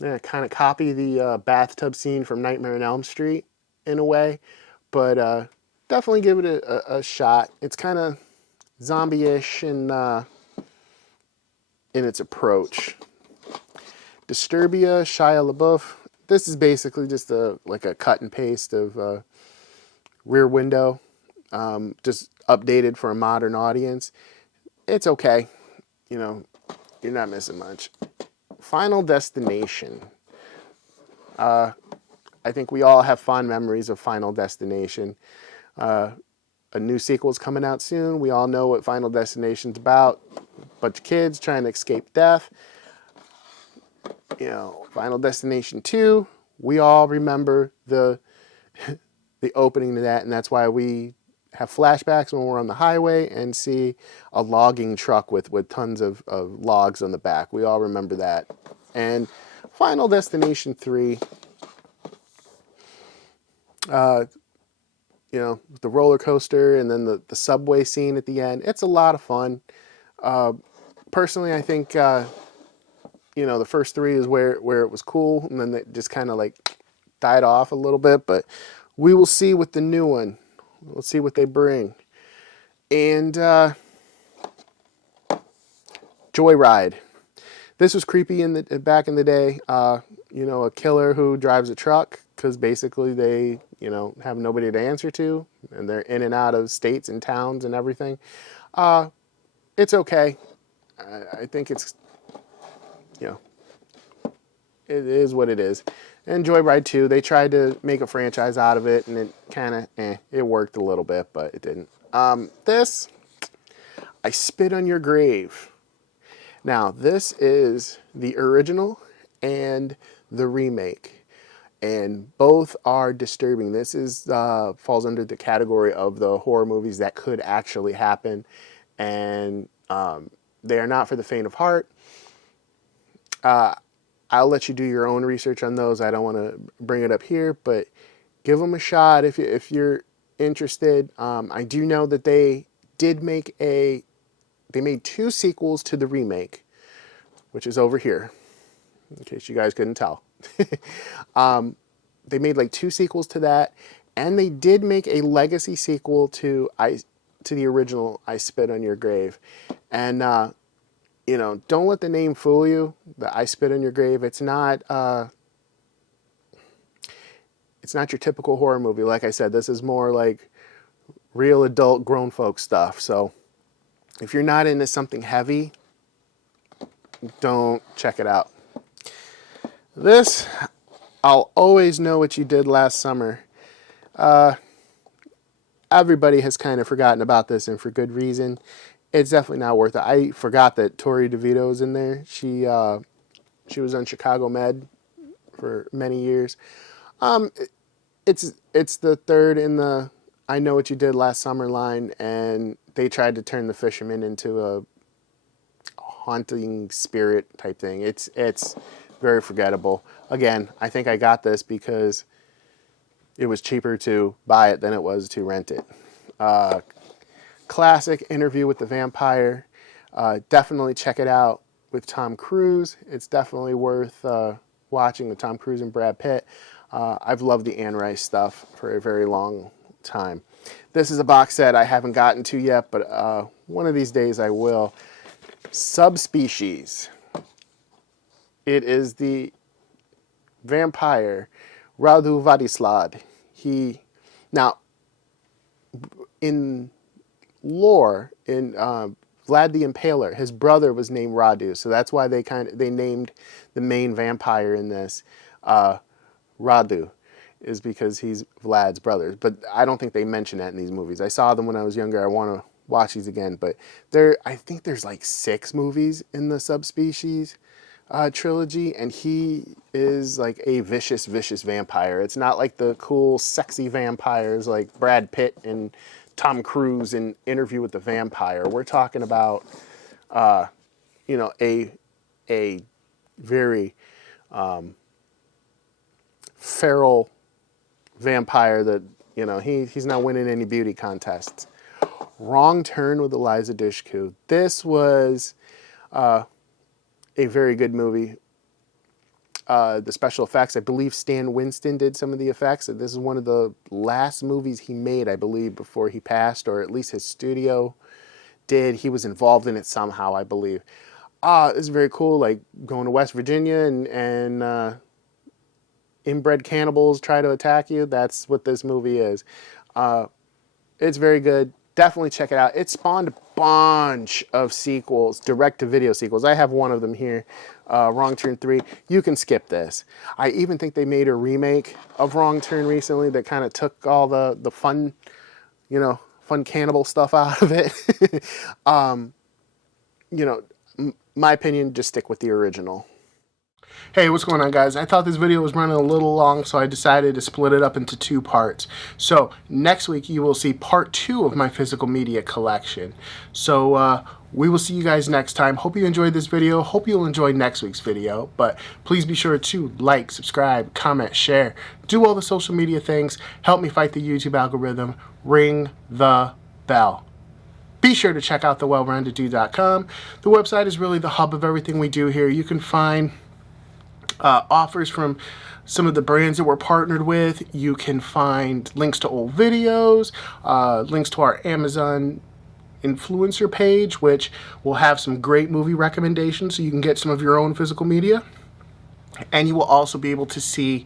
kind of copy the bathtub scene from Nightmare on Elm Street in a way, but definitely give it a shot. It's kind of zombie-ish in its approach. Disturbia, Shia LaBeouf. This is basically just a cut and paste of Rear Window, just updated for a modern audience. It's okay. You're not missing much. Final Destination. I think we all have fond memories of Final Destination. A new sequel's coming out soon. We all know what Final Destination's about. Bunch of kids trying to escape death. Final Destination 2, we all remember the opening to that, and that's why we have flashbacks when we're on the highway and see a logging truck with tons of logs on the back. We all remember that. And Final Destination 3, the roller coaster and then the subway scene at the end, it's a lot of fun. Personally, I think the first 3 is where it was cool, and then it just kind of died off a little bit, but we will see with the new one. We'll see what they bring. And Joyride. This was creepy back in the day. A killer who drives a truck because basically they, have nobody to answer to, and they're in and out of states and towns and everything. It's okay. I think it's, it is what it is. And Joyride 2, they tried to make a franchise out of it, and it kind of, it worked a little bit, but it didn't. This, I Spit on Your Grave. Now, this is the original and the remake. and both are disturbing. This is falls under the category of the horror movies that could actually happen, and they are not for the faint of heart. I'll let you do your own research on those. I don't want to bring it up here, but give them a shot if you're interested. I do know that they made 2 sequels to the remake, which is over here, in case you guys couldn't tell. They made like 2 sequels to that, and they did make a legacy sequel to the original I Spit on Your Grave. And you know, don't let the name fool you. The I Spit on Your Grave. It's not your typical horror movie. Like I said, this is more like real adult grown folk stuff. So if you're not into something heavy, don't check it out. This, I'll Always Know What You Did Last Summer. Everybody has kind of forgotten about this, and for good reason. It's definitely not worth it. I forgot that Tori DeVito was in there. She was on Chicago Med for many years. It's the third in the I Know What You Did Last Summer line, and they tried to turn The Fisherman into a haunting spirit type thing. It's very forgettable. Again, I think I got this because it was cheaper to buy it than it was to rent it. Classic Interview with the Vampire. Definitely check it out with Tom Cruise. It's definitely worth watching with Tom Cruise and Brad Pitt. I've loved the Anne Rice stuff for a very long time. This is a box set I haven't gotten to yet, but one of these days I will. Subspecies. It is the vampire Radu Vladislav. Now, in lore, in Vlad the Impaler, his brother was named Radu, so that's why they named the main vampire in this Radu, is because he's Vlad's brother. But I don't think they mention that in these movies. I saw them when I was younger. I want to watch these again, but I think there's like 6 movies in the Subspecies trilogy, and he is like a vicious vampire. It's not like the cool sexy vampires like Brad Pitt and Tom Cruise in Interview with the Vampire. We're talking about a very feral vampire that, you know, he's not winning any beauty contests. Wrong Turn with Eliza Dushku. This was a very good movie. The special effects, I believe Stan Winston did some of the effects. This is one of the last movies he made, I believe, before he passed, or at least his studio did. He was involved in it somehow, I believe. This is very cool, like going to West Virginia and inbred cannibals try to attack you. That's what this movie is. It's very good. Definitely check it out. It spawned a bunch of sequels, direct-to-video sequels. I have one of them here, Wrong Turn 3. You can skip this. I even think they made a remake of Wrong Turn recently that kind of took all the fun, fun cannibal stuff out of it. My opinion, just stick with the original. Hey, what's going on, guys? I thought this video was running a little long, so I decided to split it up into 2 parts. So next week you will see part 2 of my physical media collection. So we will see you guys next time. Hope you enjoyed this video. Hope you'll enjoy next week's video. But please be sure to like, subscribe, comment, share, do all the social media things. Help me fight the YouTube algorithm. Ring the bell. Be sure to check out thewellroundeddude.com. The website is really the hub of everything we do here. You can find offers from some of the brands that we're partnered with. You can find links to old videos, links to our Amazon influencer page, which will have some great movie recommendations so you can get some of your own physical media. And you will also be able to see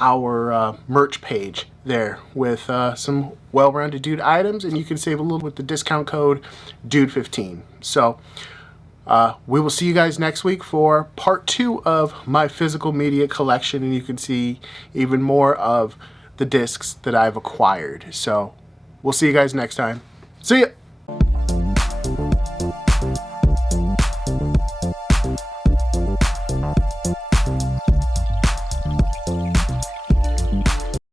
our merch page there with some well-rounded dude items, and you can save a little with the discount code DUDE15. So we will see you guys next week for part 2 of my physical media collection, and you can see even more of the discs that I've acquired. So we'll see you guys next time. See ya!